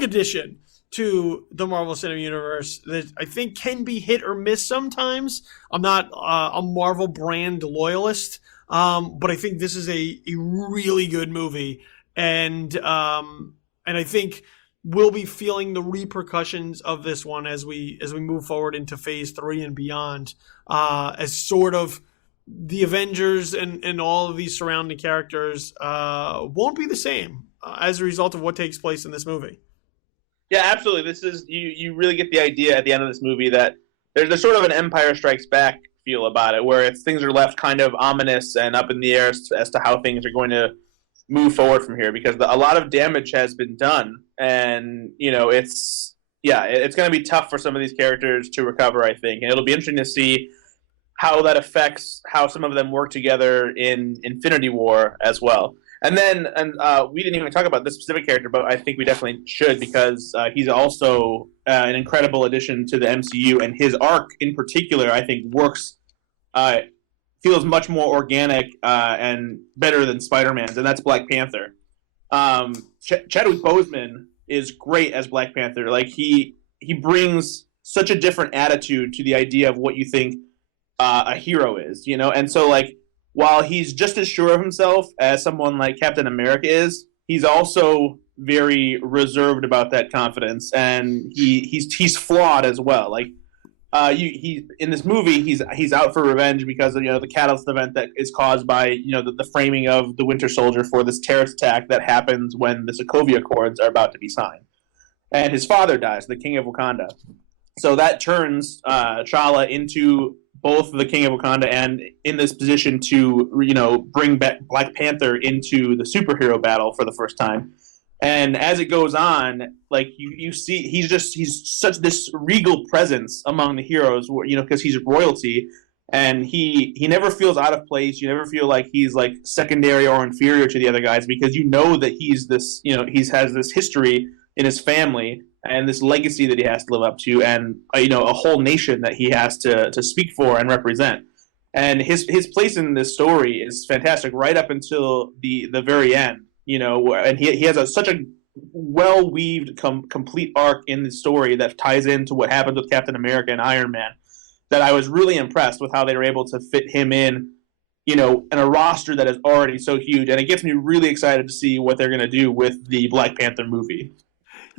addition to the Marvel Cinematic Universe that I think can be hit or miss sometimes. I'm not a Marvel brand loyalist, but I think this is a really good movie. And I think we'll be feeling the repercussions of this one as we move forward into Phase 3 and beyond, as sort of the Avengers and all of these surrounding characters won't be the same as a result of what takes place in this movie. Yeah, absolutely. This is you really get the idea at the end of this movie that there's sort of an Empire Strikes Back feel about it, where things are left kind of ominous and up in the air as to how things are going to move forward from here, because a lot of damage has been done, and it's going to be tough for some of these characters to recover, I think, and it'll be interesting to see how that affects how some of them work together in Infinity War as well. And then, we didn't even talk about this specific character, but I think we definitely should, because he's also an incredible addition to the MCU, and his arc in particular, I think, feels much more organic and better than Spider-Man's, and that's Black Panther. Chadwick Boseman is great as Black Panther. Like, he brings such a different attitude to the idea of what you think a hero is, and so, like, while he's just as sure of himself as someone like Captain America is, he's also very reserved about that confidence, and he's flawed as well. Like, he in this movie, he's out for revenge because of the catalyst event that is caused by the framing of the Winter Soldier for this terrorist attack that happens when the Sokovia Accords are about to be signed, and his father dies, the King of Wakanda. So that turns T'Challa into both the King of Wakanda and in this position to bring back Black Panther into the superhero battle for the first time. And as it goes on, like you see, he's such this regal presence among the heroes, because he's royalty, and he never feels out of place. You never feel like he's like secondary or inferior to the other guys, because that he's this, he has this history in his family and this legacy that he has to live up to, and a whole nation that he has to speak for and represent. And his place in this story is fantastic, right up until the very end. And he has such a well-weaved, complete arc in the story that ties into what happens with Captain America and Iron Man, that I was really impressed with how they were able to fit him in, in a roster that is already so huge. And it gets me really excited to see what they're going to do with the Black Panther movie.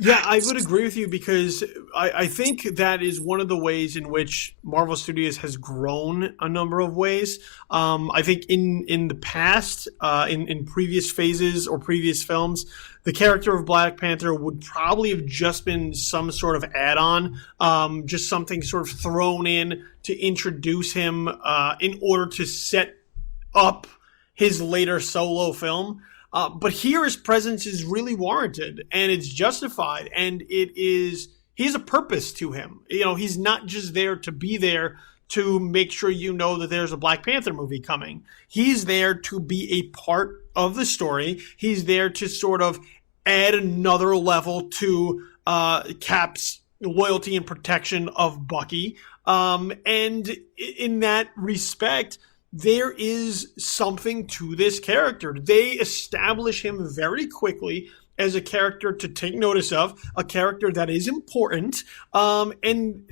Yeah, I would agree with you, because I think that is one of the ways in which Marvel Studios has grown a number of ways. I think in the past, in previous phases or previous films, the character of Black Panther would probably have just been some sort of add-on, just something sort of thrown in to introduce him in order to set up his later solo film. But here his presence is really warranted, and it's justified, and he has a purpose to him. He's not just there to be there to make sure that there's a Black Panther movie coming. He's there to be a part of the story. He's there to sort of add another level to Cap's loyalty and protection of Bucky. And in that respect, there is something to this character. They establish him very quickly as a character to take notice of, a character that is important. And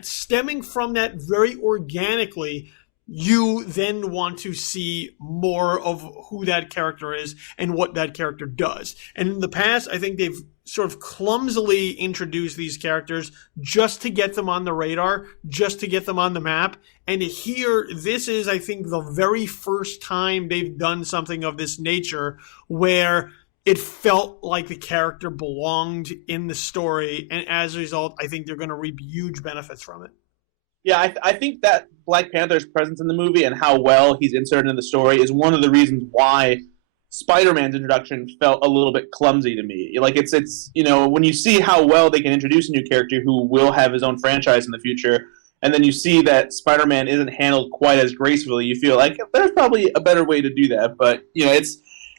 stemming from that very organically, you then want to see more of who that character is and what that character does. And in the past, I think they've sort of clumsily introduced these characters just to get them on the radar, just to get them on the map. And here, this is, I think, the very first time they've done something of this nature where it felt like the character belonged in the story. And as a result, I think they're going to reap huge benefits from it. Yeah, I think that Black Panther's presence in the movie and how well he's inserted in the story is one of the reasons why Spider-Man's introduction felt a little bit clumsy to me. Like, it's when you see how well they can introduce a new character who will have his own franchise in the future, and then you see that Spider-Man isn't handled quite as gracefully, you feel like there's probably a better way to do that. But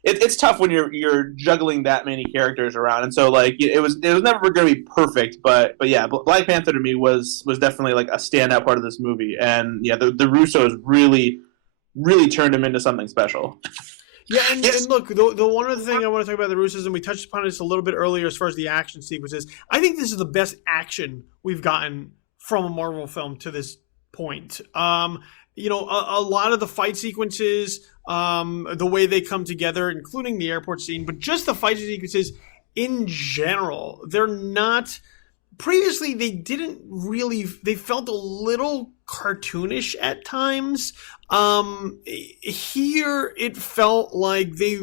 it's tough when you're juggling that many characters around, and so like it was never going to be perfect, but yeah, Black Panther to me was definitely like a standout part of this movie, and yeah, the Russos really turned him into something special. Yeah, and look, the one other thing I want to talk about the Russos, and we touched upon this a little bit earlier as far as the action sequences. I think this is the best action we've gotten from a Marvel film to this point. You know, a lot of the fight sequences, the way they come together, including the airport scene, but just the fight sequences in general, they're not. Previously, they didn't really. They felt a little cartoonish at times. Here, it felt like they.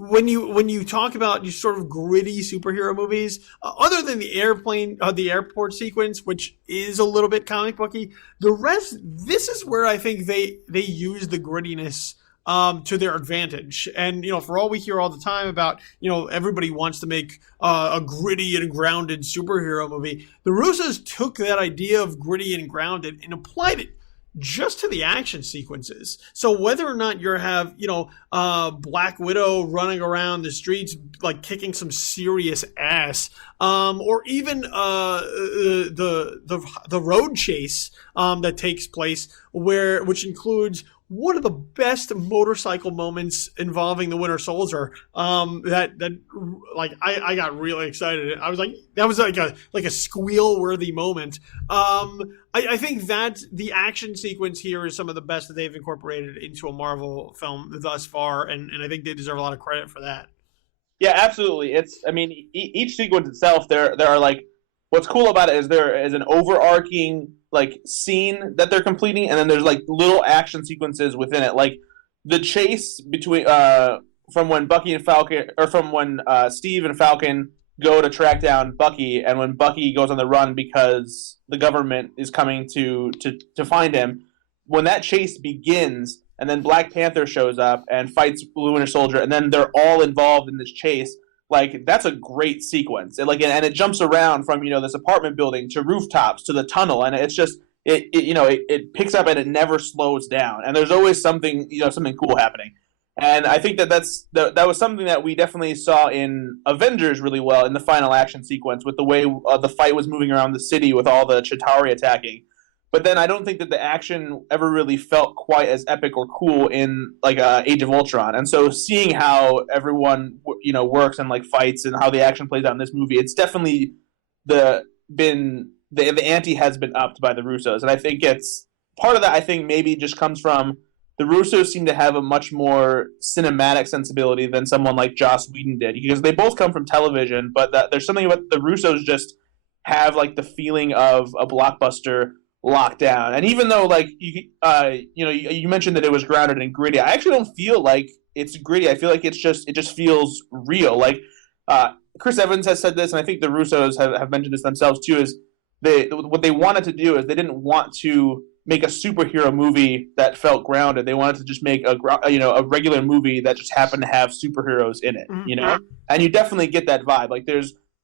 When you talk about you sort of gritty superhero movies, other than the airport sequence, which is a little bit comic booky, the rest, this is where I think they use the grittiness to their advantage. And you know, for all we hear all the time about, you know, everybody wants to make a gritty and grounded superhero movie, the Russos took that idea of gritty and grounded and applied it just to the action sequences. So whether or not you have, you know, Black Widow running around the streets like kicking some serious ass, or even the road chase that takes place, which includes one of the best motorcycle moments involving the Winter Soldier. That like I got really excited. I was like, that was like a squeal worthy moment. I think that the action sequence here is some of the best that they've incorporated into a Marvel film thus far, and I think they deserve a lot of credit for that. Yeah, absolutely. I mean, each sequence itself, there are like, what's cool about it is there is an overarching like scene that they're completing, and then there's like little action sequences within it, like the chase between from when Bucky and Falcon, or from when Steve and Falcon go to track down Bucky, and when Bucky goes on the run because the government is coming to find him. When that chase begins, and then Black Panther shows up and fights Blue Winter Soldier, and then they're all involved in this chase. Like, that's a great sequence. And it jumps around from, you know, this apartment building to rooftops to the tunnel, and it's just it picks up and it never slows down. And there's always something cool happening. And I think that was something that we definitely saw in Avengers really well in the final action sequence, with the way the fight was moving around the city with all the Chitauri attacking. But then I don't think that the action ever really felt quite as epic or cool in like Age of Ultron. And so seeing how everyone, you know, works and like fights and how the action plays out in this movie, it's definitely the ante has been upped by the Russos. And I think it's part of that. I think maybe just comes from the Russos seem to have a much more cinematic sensibility than someone like Joss Whedon did, because they both come from television. But there's something about the Russos just have like the feeling of a blockbuster locked down. And even though like you mentioned that it was grounded and gritty, I actually don't feel like it's gritty. I feel like it just feels real. Like Chris Evans has said this, and I think the Russos have mentioned this themselves too, is what they wanted to do is they didn't want to make a superhero movie that felt grounded. They wanted to just make a regular movie that just happened to have superheroes in it, you know? And you definitely get that vibe. Like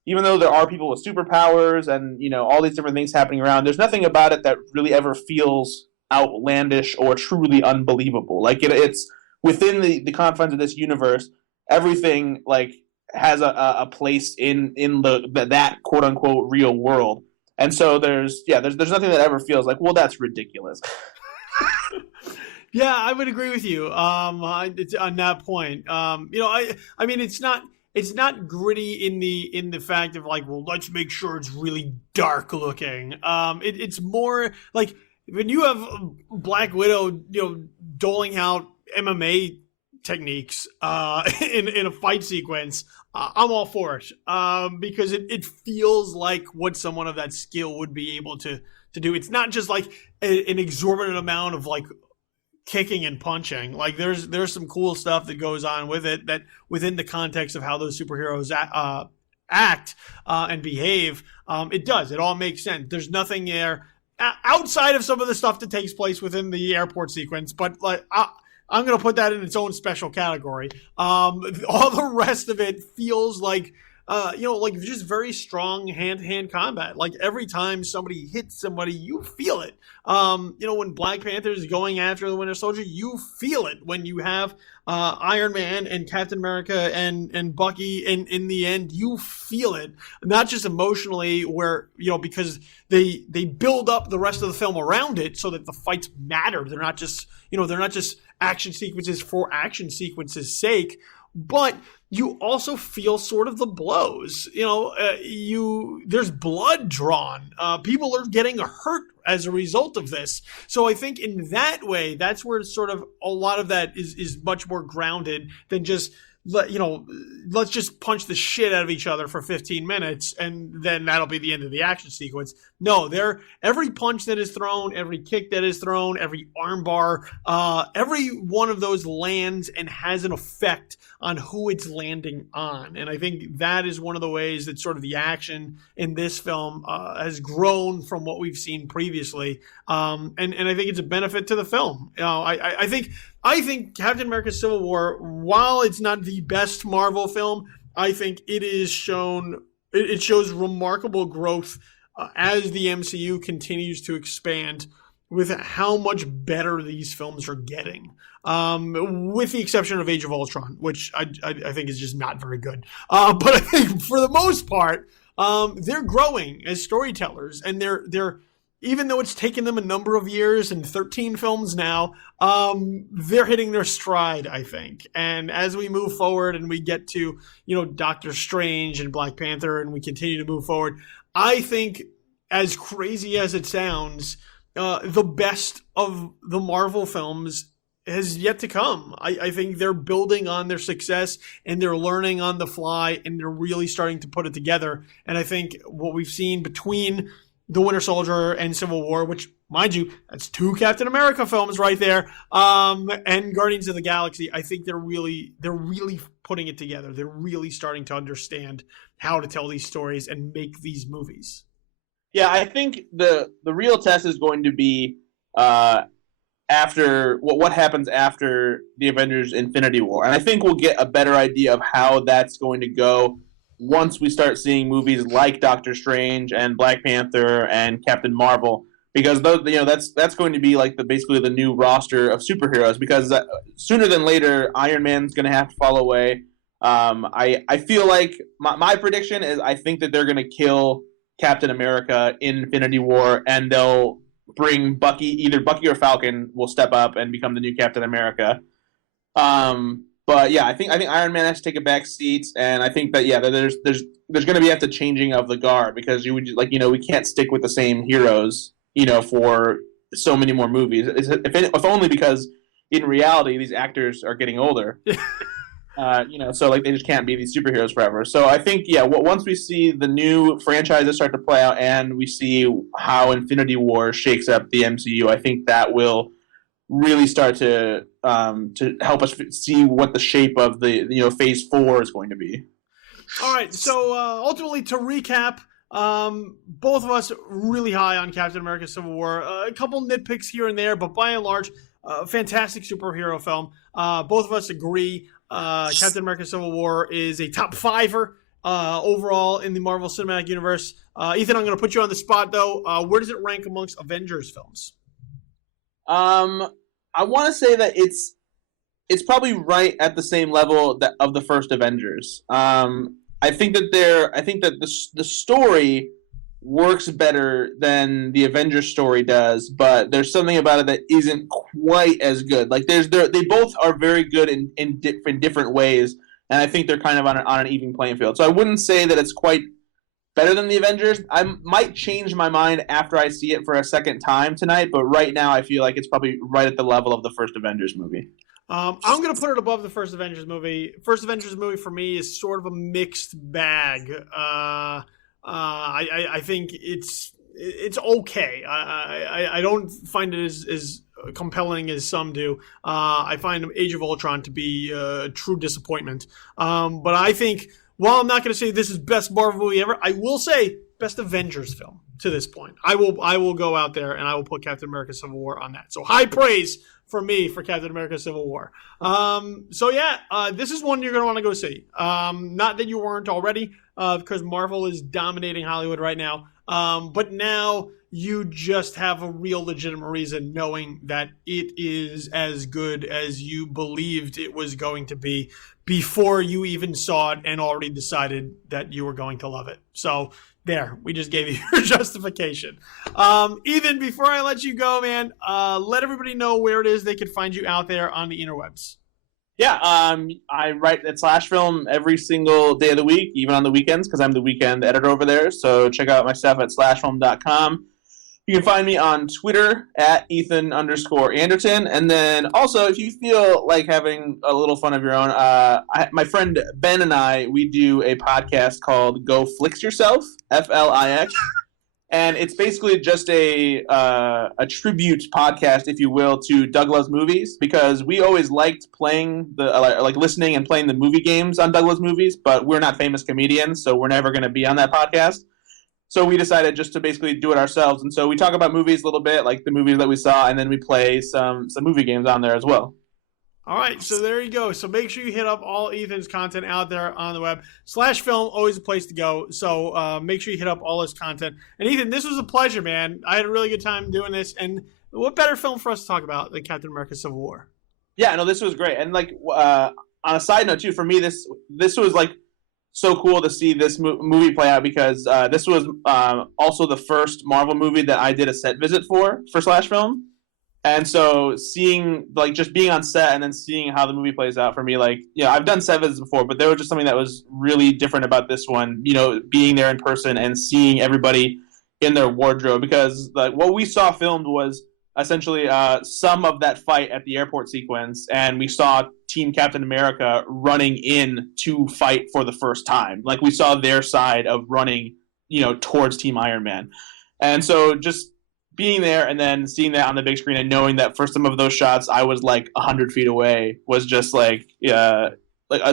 even though there are people with superpowers and, you know, all these different things happening around, there's nothing about it that really ever feels outlandish or truly unbelievable. Like it's within the confines of this universe, everything like has a place in that quote unquote real world. And so there's nothing that ever feels like, well, that's ridiculous. Yeah, I would agree with you on that point. You know, I mean, it's not gritty in the fact of like, well, let's make sure it's really dark looking. It's more like when you have Black Widow, you know, doling out MMA techniques in a fight sequence. I'm all for it because it feels like what someone of that skill would be able to do. It's not just like an exorbitant amount of like kicking and punching. Like there's some cool stuff that goes on with it that within the context of how those superheroes act and behave, it all makes sense. There's nothing there outside of some of the stuff that takes place within the airport sequence, but like I'm going to put that in its own special category. All the rest of it feels like like just very strong hand-to-hand combat. Like every time somebody hits somebody, you feel it. When Black Panther is going after the Winter Soldier, you feel it. When you have Iron Man and Captain America and Bucky, in the end, you feel it. Not just emotionally, where because they build up the rest of the film around it so that the fights matter. They're not just action sequences for action sequences' sake, but you also feel sort of the blows. There's blood drawn. People are getting hurt as a result of this. So I think in that way, that's where sort of a lot of that is much more grounded than just let's just punch the shit out of each other for 15 minutes and then that'll be the end of the action sequence. No, every punch that is thrown, every kick that is thrown, every armbar, every one of those lands and has an effect on who it's landing on. And I think that is one of the ways that sort of the action in this film has grown from what we've seen previously. And I think it's a benefit to the film. I think Captain America Civil War, while it's not the best Marvel film, I think it shows remarkable growth as the MCU continues to expand with how much better these films are getting. With the exception of Age of Ultron, which I think is just not very good. But I think for the most part, they're growing as storytellers, and they're even though it's taken them a number of years and 13 films now, they're hitting their stride, I think. And as we move forward and we get to, Doctor Strange and Black Panther and we continue to move forward, I think, as crazy as it sounds, the best of the Marvel films has yet to come. I think they're building on their success and they're learning on the fly and they're really starting to put it together. And I think what we've seen between The Winter Soldier and Civil War, which, mind you, that's 2 Captain America films right there, and Guardians of the Galaxy, I think they're really putting it together. They're really starting to understand how to tell these stories and make these movies. Yeah, I think the real test is going to be after what happens after the Avengers Infinity War. And I think we'll get a better idea of how that's going to go once we start seeing movies like Doctor Strange and Black Panther and Captain Marvel, because those, that's going to be like basically the new roster of superheroes, because sooner than later Iron Man's going to have to fall away. I feel like my prediction is I think that they're going to kill Captain America in Infinity War, and they'll bring Bucky, either Bucky or Falcon will step up and become the new Captain America. But yeah, I think Iron Man has to take a back seat, and I think that there's going to be the changing of the guard, because we can't stick with the same heroes for so many more movies. If only because in reality these actors are getting older. So they just can't be these superheroes forever. So I think once we see the new franchises start to play out and we see how Infinity War shakes up the MCU, I think that will really start to help us see what the shape of the Phase 4 is going to be. All right, so ultimately to recap, both of us really high on Captain America: Civil War. A couple nitpicks here and there, but by and large, fantastic superhero film. Both of us agree Captain America: Civil War is a top 5er overall in the Marvel Cinematic Universe. Ethan, I'm going to put you on the spot though. Where does it rank amongst Avengers films? I want to say that it's probably right at the same level of the first Avengers. I think that the story works better than the Avengers story does, but there's something about it that isn't quite as good. Like they both are very good in different ways, and I think they're kind of on an even playing field. So I wouldn't say that it's quite better than the Avengers. I might change my mind after I see it for a second time tonight, but right now I feel like it's probably right at the level of the first Avengers movie. I'm going to put it above the first Avengers movie. First Avengers movie for me is sort of a mixed bag. I think it's okay. I don't find it as compelling as some do. I find Age of Ultron to be a true disappointment. But I think, while I'm not going to say this is best Marvel movie ever, I will say best Avengers film to this point. I will go out there and I will put Captain America: Civil War on that. So high praise for me for Captain America Civil War. This is one you're going to want to go see. Not that you weren't already, because Marvel is dominating Hollywood right now. But now you just have a real legitimate reason knowing that it is as good as you believed it was going to be before you even saw it and already decided that you were going to love it. So there, we just gave you your justification. Ethan, before I let you go, man, let everybody know where it is they can find you out there on the interwebs. Yeah, I write at Slashfilm every single day of the week, even on the weekends, because I'm the weekend editor over there. So check out my stuff at slashfilm.com. You can find me on Twitter at Ethan_Anderton. And then also, if you feel like having a little fun of your own, my friend Ben and I, we do a podcast called Go Flix Yourself, Flix. And it's basically just a tribute podcast, if you will, to Doug Loves Movies, because we always liked playing listening and playing the movie games on Doug Loves Movies, but we're not famous comedians, so we're never going to be on that podcast. So we decided just to basically do it ourselves. And so we talk about movies a little bit, like the movies that we saw, and then we play some movie games on there as well. All right, so there you go. So make sure you hit up all Ethan's content out there on the web. Slashfilm, always a place to go. So make sure you hit up all his content. And Ethan, this was a pleasure, man. I had a really good time doing this. And what better film for us to talk about than Captain America Civil War? Yeah, no, this was great. And on a side note too, for me, this was like so cool to see this movie play out, because this was also the first Marvel movie that I did a set visit for Slashfilm. And so seeing, just being on set and then seeing how the movie plays out for me, I've done set visits before, but there was just something that was really different about this one, being there in person and seeing everybody in their wardrobe, because what we saw filmed was essentially some of that fight at the airport sequence, and we saw Team Captain America running in to fight for the first time. We saw their side of running, towards Team Iron Man. And so just being there and then seeing that on the big screen and knowing that for some of those shots I was 100 feet away was just a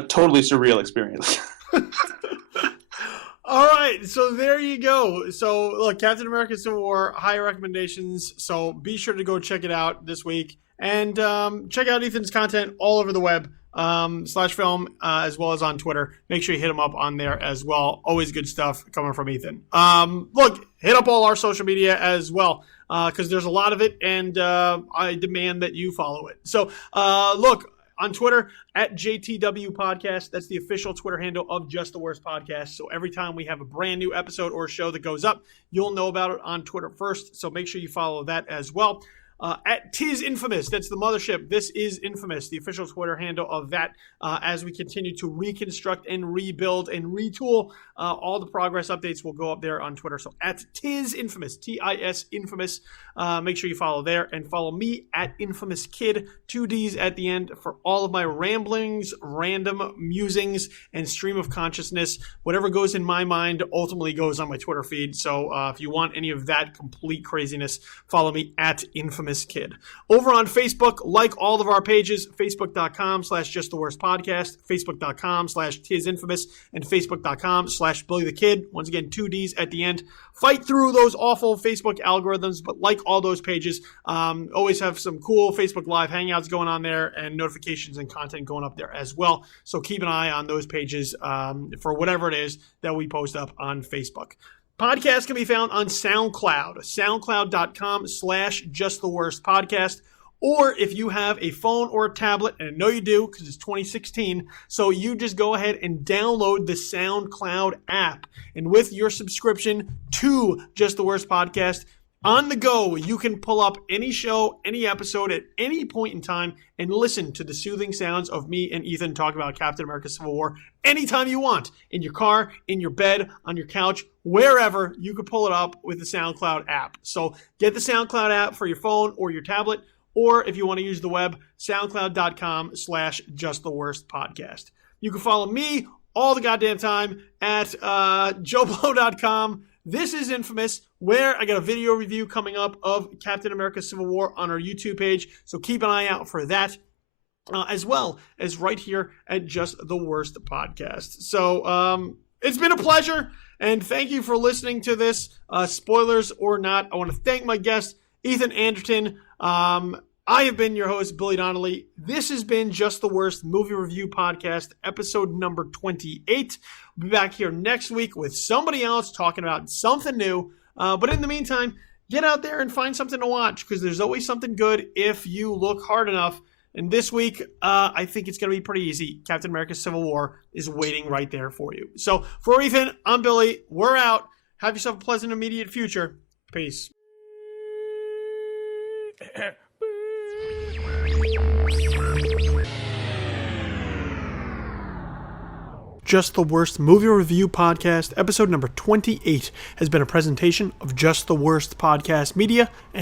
totally surreal experience. All right, so there you go. So look, Captain America Civil War, high recommendations. So be sure to go check it out this week, and check out Ethan's content all over the web, Slashfilm, as well as on Twitter. Make sure you hit him up on there as well. Always good stuff coming from Ethan. Look, hit up all our social media as well, because there's a lot of it, and I demand that you follow it. So look, on Twitter, at JTW Podcast. That's the official Twitter handle of Just the Worst Podcast. So every time we have a brand new episode or show that goes up, you'll know about it on Twitter first. So make sure you follow that as well. At Tis Infamous, that's the mothership. This is Infamous, the official Twitter handle of that, as we continue to reconstruct and rebuild and retool. All the progress updates will go up there on Twitter. So at Tis Infamous, T-I-S Infamous. Make sure you follow there, and follow me at Infamous Kid, 2 Ds at the end, for all of my ramblings, random musings, and stream of consciousness. Whatever goes in my mind ultimately goes on my Twitter feed. So if you want any of that complete craziness, follow me at Infamous Kid. Over on Facebook, like all of our pages, facebook.com/justtheworstpodcast, facebook.com/tisinfamous, and facebook.com/Billy the Kid. Once again, 2 Ds at the end. Fight through those awful Facebook algorithms, but like all those pages. Always have some cool Facebook Live Hangouts going on there, and notifications and content going up there as well. So keep an eye on those pages for whatever it is that we post up on Facebook. Podcast can be found on SoundCloud, soundcloud.com/justtheworstpodcast. Or if you have a phone or a tablet, and I know you do because it's 2016, so you just go ahead and download the SoundCloud app. And with your subscription to Just the Worst Podcast, on the go, you can pull up any show, any episode at any point in time and listen to the soothing sounds of me and Ethan talk about Captain America Civil War anytime you want. In your car, in your bed, on your couch, wherever, you can pull it up with the SoundCloud app. So get the SoundCloud app for your phone or your tablet, or if you want to use the web, soundcloud.com/justtheworstpodcast. You can follow me all the goddamn time at JoeBlow.com. This is Infamous, where I got a video review coming up of Captain America Civil War on our YouTube page, so keep an eye out for that, as well as right here at Just the Worst Podcast. So it's been a pleasure, and thank you for listening to this. Spoilers or not, I want to thank my guest, Ethan Anderton. I have been your host, Billy Donnelly. This has been Just the Worst Movie Review Podcast, episode number 28. We'll be back here next week with somebody else talking about something new. But in the meantime, get out there and find something to watch, because there's always something good if you look hard enough. And this week, I think it's going to be pretty easy. Captain America Civil War is waiting right there for you. So for Ethan, I'm Billy. We're out. Have yourself a pleasant immediate future. Peace. Just the Worst Movie Review Podcast, episode number 28, has been a presentation of Just the Worst Podcast Media.